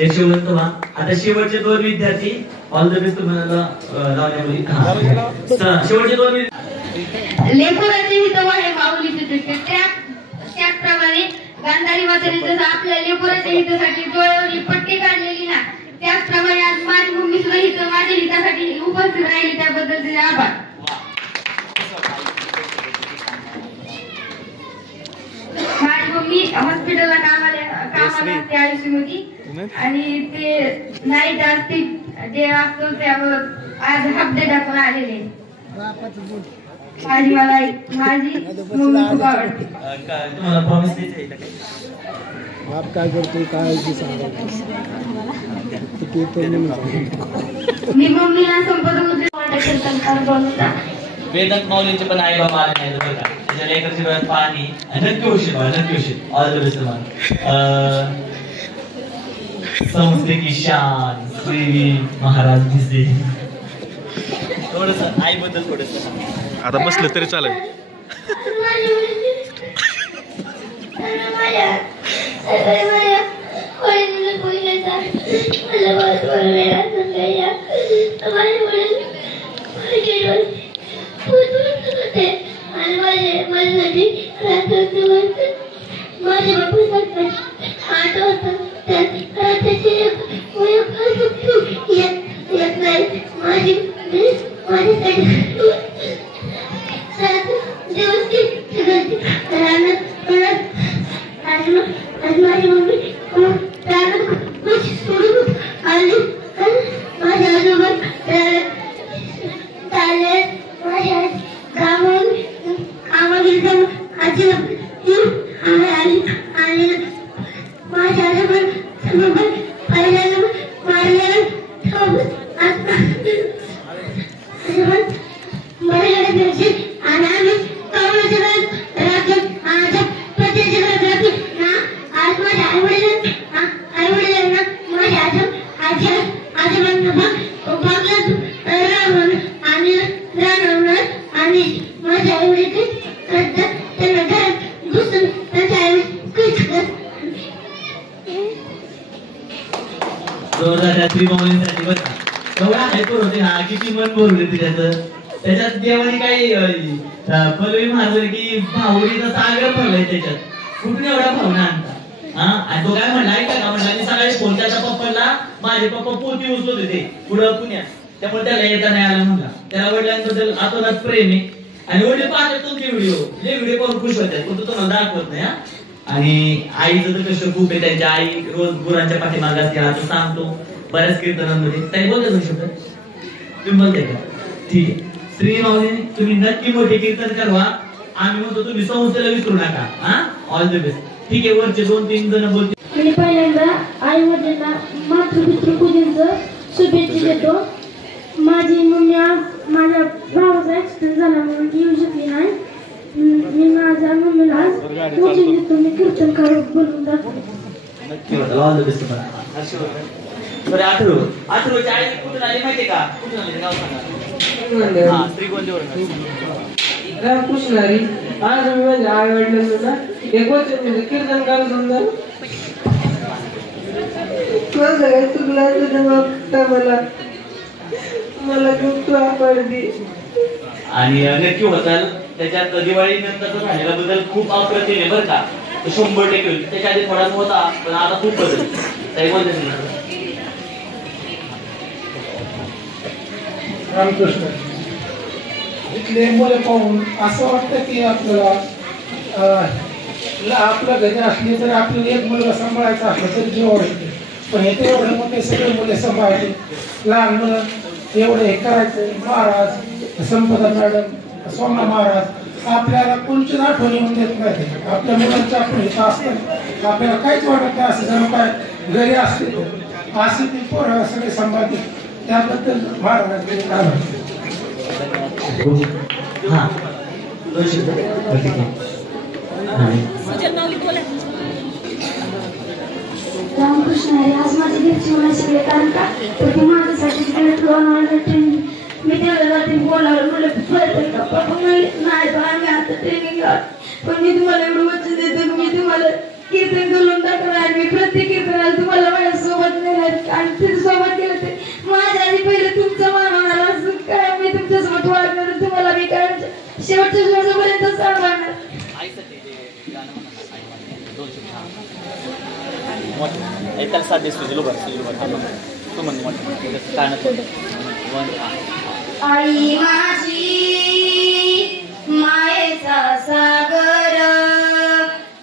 यशवंत व्हा आता शेवटचे 2 विद्यार्थी ऑल द बेस्ट तुम्हाला शेवटचे 2 लेकराचे हित वाहे माऊलीचे त्याचप्रमाणे गांधारी मातेने जसं आपल्या लेकराच्या हितासाठी डोळ्यावरली पट्टी काढलेली ना त्याचप्रमाणे आज माझी मम्मी सुद्धा हित माझ्या हितासाठी उपस्थित राहिली त्याबद्दल तिचे आभार माझी मम्मी हॉस्पिटलला कामाला असते आयुष्य मध्ये आणि ते नाईट असते डे असतो त्यावर आज हाफ डे टाकून आलेले माझी मम्मी खूप आवडते तुम्हाला प्रॉमिस द्यायचं आहे बाप काय करतोय काय सांगा मी मम्मीला संपर्क वेदांत माऊलींचे पण आई बाबा आले नाही बरं का. त्याच्या लेकरची डोळ्यात पाणी नक्की होशील बाळा, नक्की होशील. ऑल द बेस्ट तुम्हाला. संस्थे की शान श्री महाराज दिसे. थोडस आई बद्दल थोडस आता बसलं तरी चालेल. त्याच्यात देवाने काही पलवी मारलं की भावरीचा सागर भरलाय त्याच्यात. कुठून एवढा भावना आणता हा. आणि तो काय म्हणला ऐका का म्हणला मी सकाळी फोन त्याच्या पप्पाला माझे पप्पा पोती उचलत होते पुढं पुण्यात, त्यामुळे त्याला येता नाही आला म्हणला. त्याला वडिलांबद्दल आतोनात प्रेम आहे आणि वडील पाहतात तुमचे व्हिडिओ करून खुश होतात, पण तो तुम्हाला दाखवत नाही. हा. आणि आईचं तर कष्ट खूप आहे. त्यांच्या आई रोज गुरांच्या पाठीमागे असते. आता सांगतो बऱ्याच कीर्तनांमध्ये काही बोलतात शब्द तुम्ही बोलताय का? ठीक आहे. श्री माऊली तुम्ही नक्की मोठे कीर्तन करवा. आम्ही म्हणतो तुम्ही संस्थेला विसरू नका. हा. All the best. ठीक आहे. वरचे 2-3 जण बोलते. मी पहिल्यांदा आई वडिलांना मातृपितृपूजनचं शुभेच्छा देतो. माझी मम्मी माझ्या भावाचा ऍक्सिडेंट झाला म्हणून येऊ शकली नाही. मी माझ्या मम्मीला आज पूजन देतो. मी कीर्तन करत बोलून दाखवतो. नक्की होतं. All the best. बरं आठवची आई कुठून आली माहितीये का? कुठून आली गाव सांगा. हा श्रीगोंदेवरून. रामकृष्णारी आज मी माझ्या आई वडिलांना एक वचन म्हणजे कीर्तन करत समजा माझं काय चुकलं तुझ्या मला खूप तू आवडती. आणि नक्की होताल. त्याच्यात दिवाळी नंतर झालेला बदल खूप अप्रतिम आहे बरं का. 100% होईल. त्याच्या आधी थोडाच होता पण आता खूप बदल. काही बोलते रामकृष्ण. इथले मुलं पाहून असं वाटतं की आपल्या घरी असली तरी आपल्याला एक मुलगा सांभाळायचा असला तरी जीव वाटते. पण हे एवढे मोठे सगळे मुले सांभाळायचे. लहान मुलं एवढे हे करायचे. महाराज संपदा मॅडम सोमा महाराज आपल्याला कोणतीच आठवण येऊन देत नाही. आपल्या मुलांची आठवण इथं असतात. आपल्याला काहीच वाटत नाही असं जणू काय घरी असते असे ते पोरं सगळे सांभाळते. त्याबद्दल महाराजांचे हा रामकृष्ण हरी. आज माझी घरची मला सगळे कारण का तर ती माझ्यासाठी ट्रेनिंग मी त्याला बोलावलं म्हणलं पप्पा नाही बा आम्ही आता ट्रेनिंग पण मी तुम्हाला एवढं वचन देतो. मी तुम्हाला कीर्तन करून दाखवणार. मी प्रत्येक कीर्तनाला तुम्हाला माझ्यासोबत नाही आणि तुझ्यासोबत गेलं ते माझ्या आधी पहिलं तुमचं मान होणार. असं काय मी तुमच्यासोबत वाढणार. तुम्हाला मी काय शेवटच्या दिवसापर्यंत सांभाळणार. त्याला साथ दिसतो तू म्हणून आई माझी मायेचा सागर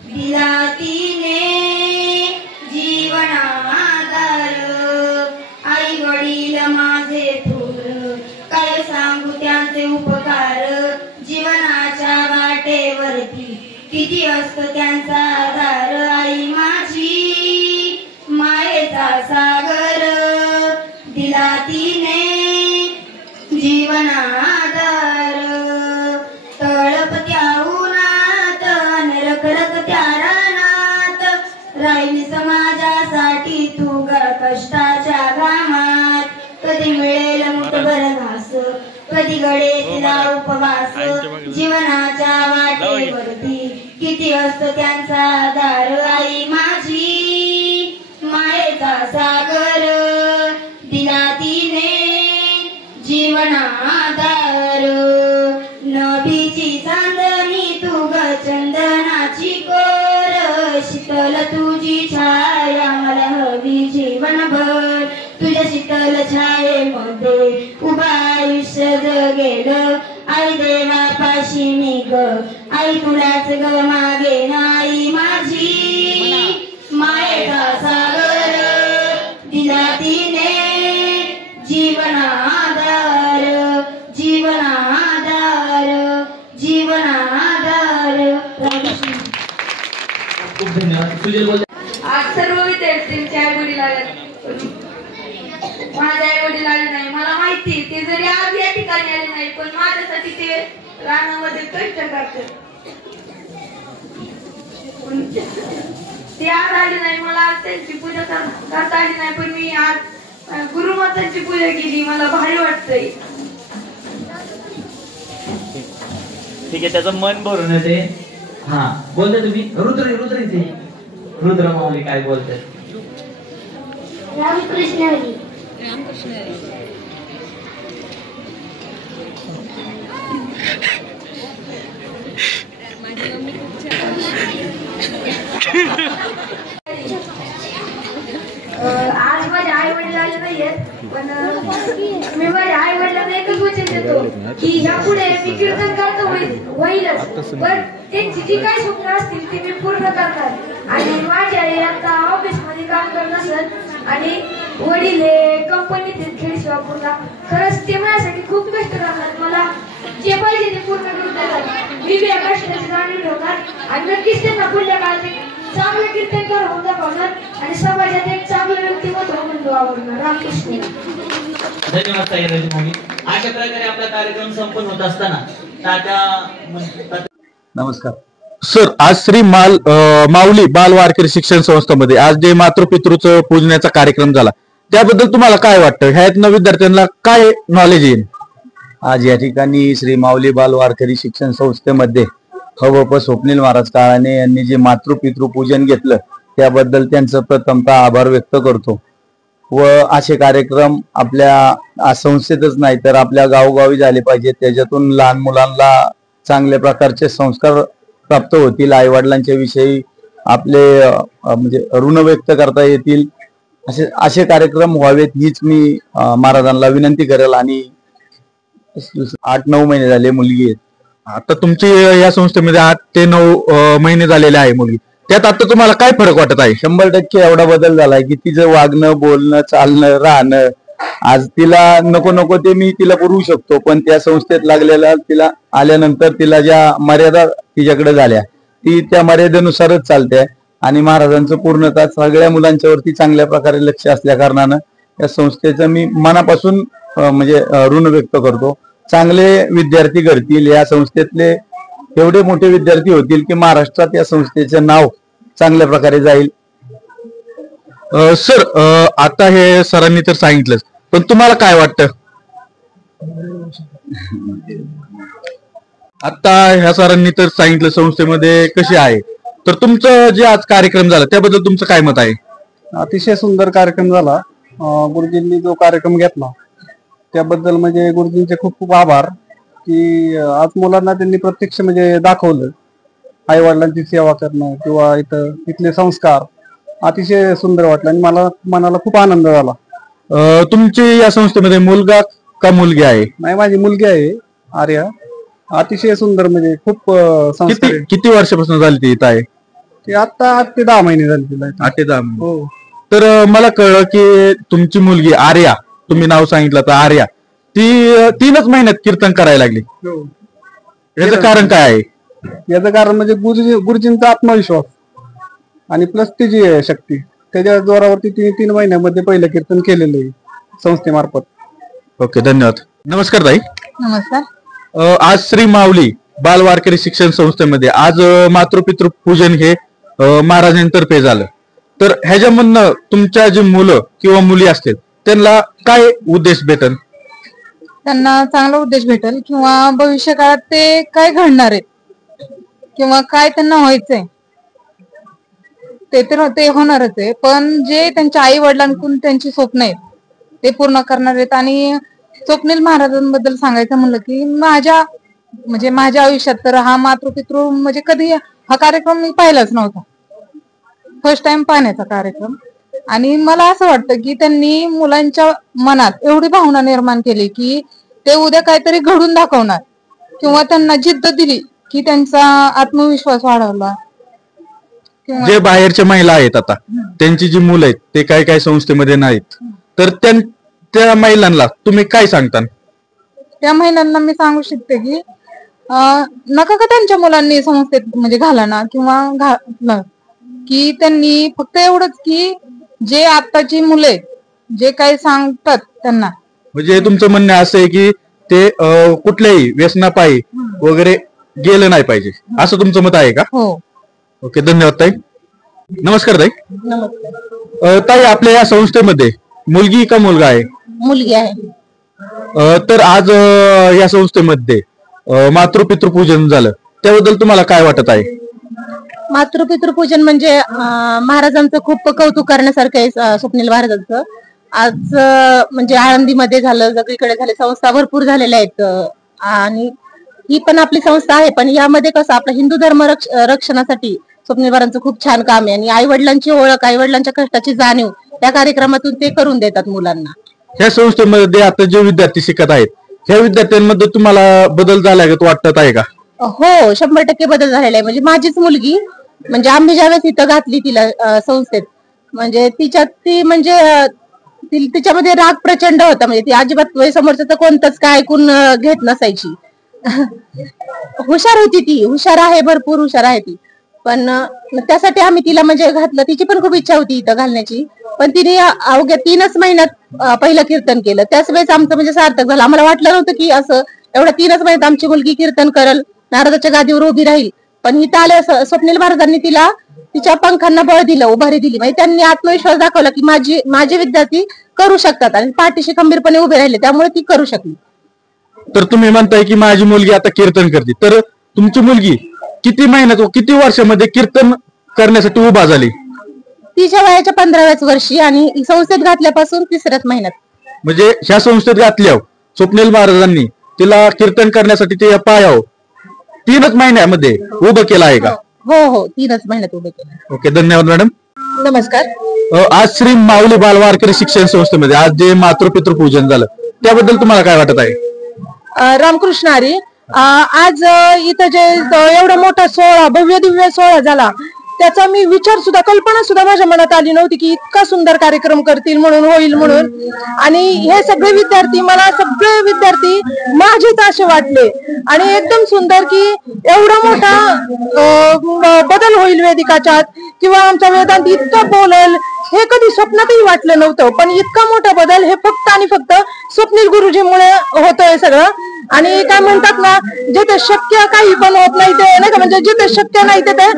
दिला तिने जीवना आधार. आई वडील माझे थोर काय सांगू त्यांचे उपकार. जीवनाच्या वाटेवरती किती असतं त्यांचा आधार. आई माझी मायेचा सागर दिला तिने जीवनाधार तळपत्या उन्हात रखरखत्या रानात राहिली समाजासाठी तू ग कष्टाच्या घामात कधी मिळेल मुठभर घास कधी घडे तिला उपवास जीवनाच्या वाटेवरती किती असतो त्यांचा आधार आई माझी मायेचा सागर दिला तिने जीवनाधार नभीची चांदणी तू ग चंदनाची कोर शीतल तुझी छाया मला हवी जीवनभर तुझ्या शीतल छायेमध्ये उभा आयुष्य जगेलं आई देवापाशी मी ग आई तुलाच ग मागे आई माझी मायेचा सागर दिला तिने जीवनाधार जीवनाधार जीवनाधार. खूप धन्यवाद. सुजय बोल. आज सर्व विद्यार्थ्यांचे आई वडील आले माझे आई वडील आले नाही मला माहिती ते जरी आज या ठिकाणी आले नाही पण माझ्यासाठी ते रानामध्ये कष्ट करतात ते आज आले नाही मला आज त्यांची पूजा करता आली नाही पण मी आज गुरुमातांची पूजा केली मला भारी वाटतंय. ठीक आहे त्याचं मन भरून येते. हा बोलते तुम्ही रुद्र माऊली काय बोलते. रामकृष्ण हरी. आज माझ्या आई वडील आले नाहीयेत पण मी माझ्या आई वडिलांना एकच वचन देतो की यापुढे मी कीर्तन करतो होईलच पण त्यांची जी काही स्वप्न असतील ती मी पूर्ण करणार आणि माझी आई आता ऑफिस मध्ये काम करत असत आणि वडील हे कंपनीत खेळ शिवापूरला खरंच ते माझ्यासाठी खूप कष्ट करतात मला जे पाहिजे ते पूर्ण करून देतात मी या कष्टाची जाणीव ठेवणार आणि नक्कीच त्यांना पुढल्या काळात चांगलं कीर्तनकार होऊन दाखवणार आणि समाजात एक चांगलं व्यक्तिमत्व म्हणून आवडणार. रामकृष्ण. धन्यवाद ताई रजमाऊली. अशा प्रकारे आपला कार्यक्रम संपन्न होत असताना तात्या नमस्कार सर. आज श्री माऊली बाल वारकरी शिक्षण संस्थेमध्ये आज जे मातृपितृचं पूजण्याचा कार्यक्रम झाला त्याबद्दल तुम्हाला काय वाटतं? ह्यातनं विद्यार्थ्यांना काय नॉलेज येईल? आज या ठिकाणी श्री माऊली बाल वारकरी शिक्षण संस्थेमध्ये हवप स्वप्नील महाराज काळाने यांनी जे मातृपितृ पूजन घेतलं त्याबद्दल त्यांचं प्रथमतः आभार व्यक्त करतो व असे कार्यक्रम आपल्या संस्थेतच नाही तर आपल्या गावोगावी झाले पाहिजेत. त्याच्यातून लहान मुलांना चांगल्या प्रकारचे संस्कार प्राप्त होतील. आई वडिलांच्या विषयी आपले म्हणजे ऋण व्यक्त करता येतील. असे कार्यक्रम व्हावेत हीच मी महाराजांना विनंती करेल. आणि 8-9 महिने झाले मुलगी आहेत. आता तुमची या संस्थेमध्ये 8 ते 9 महिने झालेले आहे मुलगी. त्यात आता तुम्हाला काय फरक वाटत आहे? 100% एवढा बदल झालाय की तिचं वागणं बोलणं चालणं राहणं आज तिला नको ते मी तिला पुरवू शकतो पण त्या संस्थेत लागलेला तिला आल्यानंतर तिला ज्या मर्यादा तिच्याकडे झाल्या ती त्या मर्यादेनुसारच चालते. आणि महाराजांचं पूर्णतः सगळ्या मुलांच्या वरती चांगल्या प्रकारे लक्ष असल्या कारणानं या संस्थेचं मी मनापासून म्हणजे ऋण व्यक्त करतो. चांगले विद्यार्थी घडतील या संस्थेतले एवढे मोठे विद्यार्थी होतील की महाराष्ट्रात या संस्थेचं नाव चांगल्या प्रकारे जाईल. सर आता हे सरांनी तर सांगितलंच पण तुम्हाला काय वाटतं? आता ह्या सरांनी तर सांगितलं संस्थेमध्ये कशी आहे तर तुमचं जे आज कार्यक्रम झाला त्याबद्दल तुमचं काय मत आहे? अतिशय सुंदर कार्यक्रम झाला. गुरुजींनी जो कार्यक्रम घेतला त्याबद्दल म्हणजे गुरुजींचे खूप खूप आभार की आज मुलांना त्यांनी प्रत्यक्ष म्हणजे दाखवलं आई वडिलांची सेवा करणं किंवा इथले संस्कार अतिशय सुंदर वाटलं आणि मला मनाला खूप आनंद झाला. तुमची या संस्थेमध्ये मुलगा का मुलगी आहे? नाही माझी मुलगी आहे आर्या. अतिशय सुंदर म्हणजे खूप संस्कार. किती वर्षापासून झाली ती इथं आहे? ती आता 8 ते 10 महिने झाली तिला. 8 ते 10 महिने. हो. तर मला कळलं की तुमची मुलगी आर्या तुम्ही नाव सांगितलं तर आर्या ती 3च महिन्यात कीर्तन करायला लागली. याचं कारण काय आहे? याचं कारण म्हणजे गुरुजींचा आत्मविश्वास आणि प्लस तिची शक्ती त्याच्या जोरावरती तिने 3 महिन्यामध्ये पहिलं कीर्तन केलेलं आहे संस्थेमार्फत. ओके, धन्यवाद. नमस्कार ताई. नमस्कार. आज श्री माऊली बाल वारकरी शिक्षण संस्थेमध्ये आज मातृपितृ पूजन हे महाराजांतर्फे झालं. तर ह्याच्यामधनं तुमच्या जी मुलं किंवा मुली असतील त्यांना काय उद्देश भेटेल? त्यांना चांगला उद्देश भेटेल किंवा भविष्य काळात ते काय घडणार आहेत किंवा काय त्यांना व्हायचंय ते तर ते होणारच आहे, पण जे त्यांच्या आई वडिलांकडून त्यांची स्वप्न आहेत ते पूर्ण करणार आहेत. आणि स्वप्नील महाराजांबद्दल सांगायचं म्हणलं की माझ्या आयुष्यात तर हा मातृपितृ म्हणजे कधी हा कार्यक्रम मी पाहिलाच नव्हता. फर्स्ट टाइम पाहण्याचा कार्यक्रम. आणि मला असं वाटतं की त्यांनी मुलांच्या मनात एवढी भावना निर्माण केली की ते उद्या काहीतरी घडून दाखवणार किंवा त्यांना जिद्द दिली की त्यांचा आत्मविश्वास वाढवला. जे बाहेरच्या महिला आहेत आता त्यांची जी मुलं आहेत ते काय काय संस्थेमध्ये नाहीत, तर त्या महिलांना तुम्ही काय सांगता? त्या महिलांना मी सांगू शकते की नका का त्यांच्या मुलांनी संस्थेत म्हणजे घालणं किंवा घातलं की त्यांनी फक्त एवढंच की जे आताची मुले जे काही सांगतात त्यांना, म्हणजे तुमचं म्हणणं असं आहे की ते कुठल्याही व्यसनापायी वगैरे गेलं नाही पाहिजे, असं तुमचं मत आहे का? हो. ओके, धन्यवाद ताई. नमस्कार ताई. नमस्कार. ताई, आपल्या या संस्थेमध्ये मुलगी का मुलगा आहे? मुलगी आहे. तर आज या संस्थेमध्ये मातृपितृपूजन झालं, त्याबद्दल तुम्हाला काय वाटत आहे? मातृपितृपूजन म्हणजे महाराजांचं खूप कौतुक करण्यासारखं आहे. स्वप्नील महाराजांचं आज म्हणजे आळंदीमध्ये झालं, सगळीकडे झाले, संस्था भरपूर झालेल्या आहेत. आणि ही पण आपली संस्था आहे, पण यामध्ये कसं आपला हिंदू धर्म रक्षणासाठी स्वप्नील महाराजांचं खूप छान काम आहे. आणि आई वडिलांची ओळख, आई वडिलांच्या कष्टाची जाणीव त्या कार्यक्रमातून ते करून देतात मुलांना. ह्या संस्थेमध्ये आता जे विद्यार्थी शिकत आहेत ह्या विद्यार्थ्यांमध्ये तुम्हाला बदल झाला का वाटत आहे का? हो, 100% बदल झालेला आहे. म्हणजे माझीच मुलगी म्हणजे आम्ही ज्यावेळेस इथं घातली तिला संस्थेत, म्हणजे तिच्यामध्ये राग प्रचंड होता. म्हणजे ती अजिबात समोरचं तर कोणतंच काय ऐकून घेत नसायची. हुशार होती ती, हुशार आहे, भरपूर हुशार आहे ती. पण त्यासाठी आम्ही तिला म्हणजे घातलं. तिची पण खूप इच्छा होती इथं घालण्याची, पण तिने अवघ्या 3च महिन्यात पहिलं कीर्तन केलं. त्याच वेळेस आमचं म्हणजे सार्थक झालं. आम्हाला वाटलं नव्हतं की असं एवढ्या 3च महिन्यात आमची मुलगी कीर्तन करल, नारदाच्या गादीवर उभी राहील. पण इथं आल्या स्वप्नील महाराजांनी तिला तिच्या पंखांना बळ दिलं, उभारी दिली. म्हणजे त्यांनी आत्मविश्वास दाखवला की माझे विद्यार्थी करू शकतात आणि पाठीशी खंबीरपणे उभे राहिले, त्यामुळे ती करू शकली. तर तुम्ही म्हणताय की माझी मुलगी आता कीर्तन करते, तर तुमची मुलगी किती महिन्यात किती वर्षामध्ये कीर्तन करण्यासाठी उभा झाली? तिच्या वयाच्या 15व्याच वर्षी आणि संस्थेत घातल्यापासून 3ऱ्याच महिन्यात. म्हणजे ह्या संस्थेत घातल्यावर स्वप्नील महाराजांनी तिला कीर्तन करण्यासाठी ते पायावर 3च महिन्यामध्ये उभं केलं आहे का? हो, 3च महिन्यात उभं केलं. ओके, धन्यवाद मॅडम. नमस्कार. आज श्री माऊली बाल वारकरी शिक्षण संस्थेमध्ये आज जे मातृपितृ पूजन झालं त्याबद्दल तुम्हाला काय वाटत आहे? रामकृष्ण हरी. आज इथं जे एवढा मोठा सोहळा, भव्य दिव्य सोहळा झाला, त्याचा मी विचार सुद्धा, कल्पना सुद्धा माझ्या मनात आली नव्हती की इतका सुंदर कार्यक्रम करतील म्हणून, होईल म्हणून. आणि हे सगळे विद्यार्थी माझेच असे वाटले आणि एकदम सुंदर की एवढा मोठा बदल होईल वेदिकाच्यात किंवा आमच्या वेदांत इतकं बोलेल हे कधी स्वप्नातही वाटलं नव्हतं. पण इतका मोठा बदल हे फक्त आणि फक्त स्वप्नील गुरुजीमुळे होतोय सगळं. आणि काय म्हणतात ना, जिथे शक्य काही पण होत नाही ते नाही का, म्हणजे जिथे शक्य नाही ते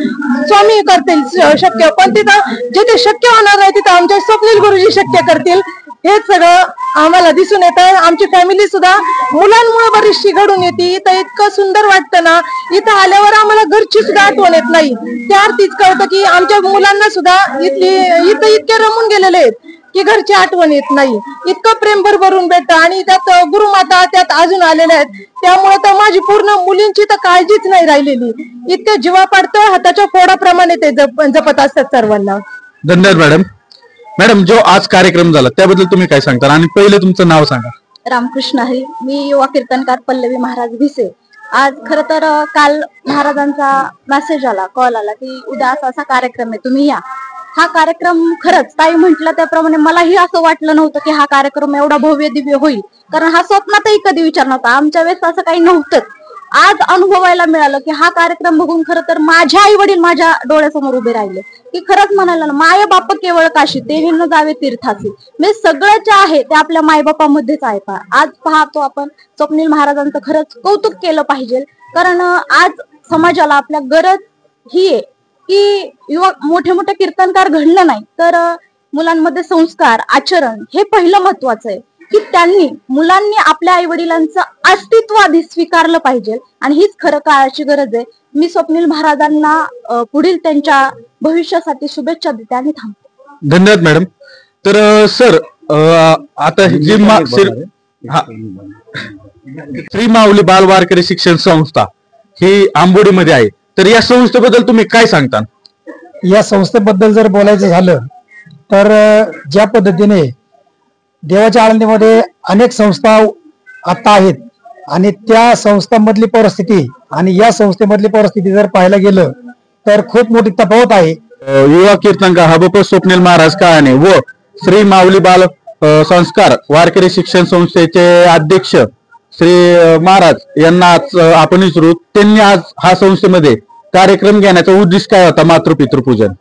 स्वामी करतील शक्य, पण तिथं जिथे शक्य होणार नाही तिथं आमचे स्वप्नील गुरुजी शक्य करतील. हेच सगळं आम्हाला दिसून येतं. आमची फॅमिली सुद्धा मुलांमुळे बरीचशी घडून येते. तर इतकं सुंदर वाटतं ना, इथं आल्यावर आम्हाला घरची सुद्धा आठवण येत नाही. त्या अर्थीच कळतं की आमच्या मुलांना सुद्धा इथं इतके रमून गेलेले आहेत की घरची आठवण येत नाही. इतकं प्रेम भरभरून भेटतं आणि त्यात गुरुमाता त्यात अजून आलेल्या आहेत. त्यामुळे तर माझी पूर्ण मुलींची तर काळजीच नाही राहिलेली. इतकं जीवा पाडतं, हाताच्या फोडाप्रमाणे ते जपत असतात सर्वांना. धन्यवाद मॅडम. मॅडम, जो आज कार्यक्रम झाला त्याबद्दल तुम्ही काय सांगता आणि पहिले तुमचं नाव सांगा. रामकृष्ण हरी. मी युवा कीर्तनकार पल्लवी महाराज भिसे. आज खर तर काल महाराजांचा मेसेज आला, कॉल आला की उद्या असा कार्यक्रम आहे, तुम्ही या. हा कार्यक्रम खरंच ताई म्हटलं त्याप्रमाणे मलाही असं वाटलं नव्हतं की हा कार्यक्रम एवढा भव्य दिव्य होईल, कारण हा स्वप्नातही कधी विचार नव्हता. आमच्या वेळेस असं काही नव्हतंच. आज अनुभवायला मिळालं की हा कार्यक्रम बघून खरं तर माझे आई वडील माझ्या डोळ्यासमोर उभे राहिले की खरंच म्हणायला ना माय बाप केवळ काशी ते न जावे तीर्थाचे. म्हणजे सगळं जे आहे ते आपल्या मायबापामध्येच आहे. आज पाहतो आपण स्वप्नील महाराजांचं खरंच कौतुक केलं पाहिजे, कारण आज समाजाला आपल्या गरज ही आहे की युवा मोठे मोठे कीर्तनकार घडलं नाही तर मुलांमध्ये संस्कार आचरण हे पहिलं महत्वाचं आहे की त्यांनी मुलांनी आपल्या आई वडिलांचं अस्तित्व आधी स्वीकारलं पाहिजे आणि हीच खरं काळाची गरज आहे. मी स्वप्नील महाराजांना पुढील त्यांच्या भविष्यासाठी शुभेच्छा देते आणि थांबते. धन्यवाद मॅडम. तर सर आता जी श्री माऊली बाल वारकरी शिक्षण संस्था ही आंबोडीमध्ये आहे, तर या संस्थेबद्दल तुम्ही काय सांगता? या संस्थेबद्दल जर बोलायचं झालं तर ज्या पद्धतीने देवाच्या आळंदीमध्ये अनेक संस्था आता आहेत आणि त्या संस्थांमधली परिस्थिती आणि या संस्थेमधली परिस्थिती जर पाहायला गेलं तर खूप मोठी तफावत आहे. युवा कीर्तनकार हबप स्वप्नील महाराज काळाने व श्री माऊली बाल संस्कार वारकरी शिक्षण संस्थेचे अध्यक्ष श्री महाराज यांना आपण विचारू, त्यांनी आज हा संस्थेमध्ये कार्यक्रम घेण्याचा उद्देश काय होता? मातृपितृपूजन.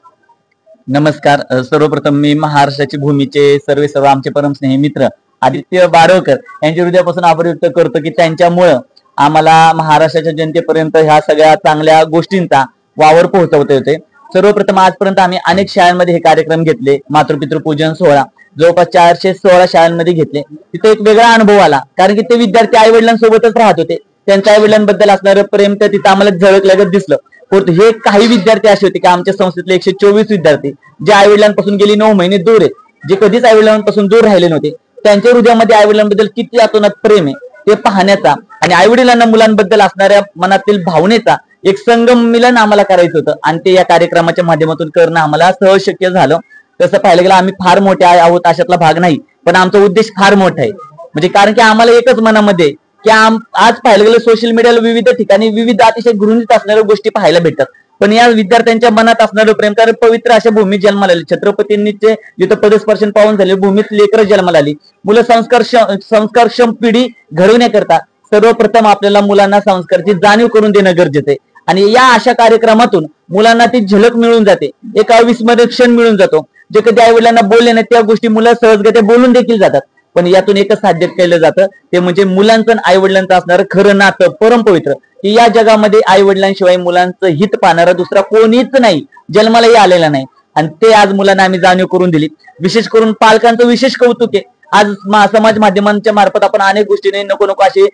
नमस्कार. सर्वप्रथम मी महाराष्ट्राची भूमीचे सर्व आमचे परमस्नेही मित्र आदित्य बारवकर यांच्या हृदयापासून आभार व्यक्त करतो की त्यांच्यामुळं आम्हाला महाराष्ट्राच्या जनतेपर्यंत ह्या सगळ्या चांगल्या गोष्टींचा वावर पोहोचवता येते. सर्वप्रथम आजपर्यंत आम्ही अनेक शाळांमध्ये हे कार्यक्रम घेतले. मातृपितृपूजन सोहळा जवळपास 416 शाळांमध्ये घेतले. तिथे एक वेगळा अनुभव आला, कारण की ते विद्यार्थी आई वडिलांसोबतच राहत होते. त्यांच्या आई वडिलांबद्दल असणारं प्रेम तर तिथं आम्हाला झळकल्यागत दिसलं. हे काही विद्यार्थी असे होते की आमच्या संस्थेतले 124 विद्यार्थी जे आई वडिलांपासून गेली 9 महिने दूर आहेत, जे कधीच आई वडिलांपासून दूर राहिले नव्हते, त्यांच्या हृदयामध्ये आई वडिलांबद्दल किती अतोनात प्रेम आहे ते पाहण्याचा आणि आई वडिलांना मुलांबद्दल असणाऱ्या मनातील भावनेचा एक संगम मिलन आम्हाला करायचं होतं आणि ते या कार्यक्रमाच्या माध्यमातून करणं आम्हाला सहज शक्य झालं. तसं पाहायला गेलं आम्ही फार मोठे आहोत अशातला भाग नाही, पण आमचा उद्देश फार मोठा आहे. म्हणजे कारण की आम्हाला एकच मनामध्ये की आज पाहायला गेलं सोशल मीडियाला विविध ठिकाणी विविध अतिशय गृहीत असणाऱ्या गोष्टी पाहायला भेटतात, पण या विद्यार्थ्यांच्या मनात असणारं प्रेम, कारण पवित्र अशा भूमीत जन्माला आली, छत्रपतींनी जिथं पदस्पर्शन पाहून झाले भूमीत लेकरं जन्माला आली. मुलं संस्कारक्षम पिढी घडवण्याकरता सर्वप्रथम आपल्याला मुलांना संस्कारची जाणीव करून देणं गरजेचं आहे आणि या अशा कार्यक्रमातून मुलांना ती झलक मिळून जाते, एक अविस्मरणीय क्षण मिळून जातो. जे कधी आई वडिलांना बोलले नाही त्या गोष्टी मुलं सहजगत्या बोलून देखील जातात. पण यातून एकच साध्य केलं जातं ते म्हणजे मुलांचं आई वडिलांचं असणारं खरं नातं परमपवित्र, की या जगामध्ये आई वडिलांशिवाय मुलांचं हित पाहणारा दुसरा कोणीच नाही, जन्मालाही आलेला नाही. आणि ते आज मुलांना आम्ही जाणीव करून दिली. विशेष करून पालकांचं विशेष कौतुक आहे. आज समाज माध्यमांच्या मार्फत आपण अनेक गोष्टीने नको नको असे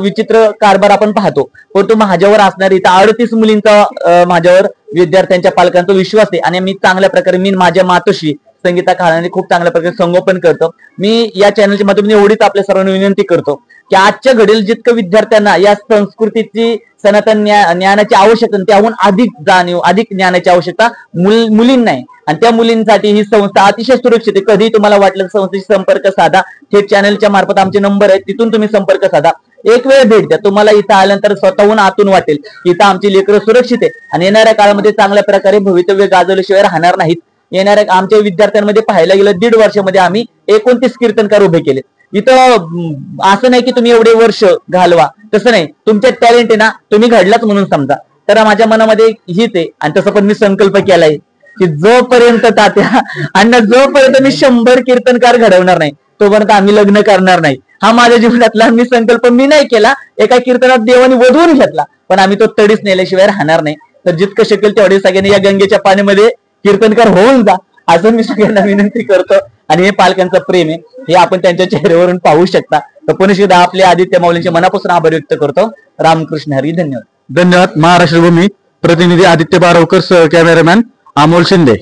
विचित्र कारभार आपण पाहतो, परंतु माझ्यावर असणारी इथं 38 मुलींचा माझ्यावर विद्यार्थ्यांच्या पालकांचा विश्वास आहे आणि मी चांगल्या प्रकारे मी माझ्या मातोश्री संगीता काळाने खूप चांगल्या प्रकारे संगोपन करतो. मी या चॅनलच्या माध्यमातून एवढीच आपल्या सर्वांना विनंती करतो की आजच्या घडीला जितकं विद्यार्थ्यांना या संस्कृतीची सनातन ज्ञानाची आवश्यकता त्याहून अधिक जाणीव अधिक ज्ञानाची आवश्यकता मुलींना आहे आणि त्या मुलींसाठी ही संस्था अतिशय सुरक्षित आहे. कधी तुम्हाला वाटलं संस्थेशी संपर्क साधा, थेट चॅनलच्या मार्फत आमचे नंबर आहेत, तिथून तुम्ही संपर्क साधा. एक वेळ भेट द्या, तुम्हाला इथं आल्यानंतर स्वतःहून आतून वाटेल की इथं आमची लेकरं सुरक्षित आहे आणि येणाऱ्या काळामध्ये चांगल्या प्रकारे भवितव्य गाजवल्याशिवाय राहणार नाहीत. येणाऱ्या आमच्या विद्यार्थ्यांमध्ये पाहायला गेलं 1.5 वर्षामध्ये आम्ही 29 कीर्तनकार उभे केले. इथं असं नाही की तुम्ही एवढे वर्ष घालवा, तसं नाही, तुमचे टॅलेंट आहे ना तुम्ही घडलाच म्हणून समजा. तर माझ्या मनामध्ये हीच आहे आणि तसं पण मी संकल्प केलाय की जोपर्यंत तात्या आणि जोपर्यंत मी 100 कीर्तनकार घडवणार नाही तोपर्यंत आम्ही लग्न करणार नाही. हा माझ्या जीवनातला मी संकल्प मी नाही केला, एका कीर्तनात देवाने वधवून घेतला, पण आम्ही तो तडीच नेल्याशिवाय राहणार नाही. तर जितकं शकेल तेवढे सगळ्यांनी या गंगेच्या पाण्यामध्ये कीर्तनकार होऊन जा असं मी सगळ्यांना विनंती करतो. आणि हे पालकांचं प्रेम आहे हे आपण त्यांच्या चेहऱ्यावरून पाहू शकता. तर पुन्हा एकदा आपल्या आदित्य माऊलींचे मनापासून आभार व्यक्त करतो. रामकृष्ण हरी. धन्यवाद. धन्यवाद. महाराष्ट्र भूमी प्रतिनिधी आदित्य बारवकर, कॅमेरामॅन अमोल शिंदे.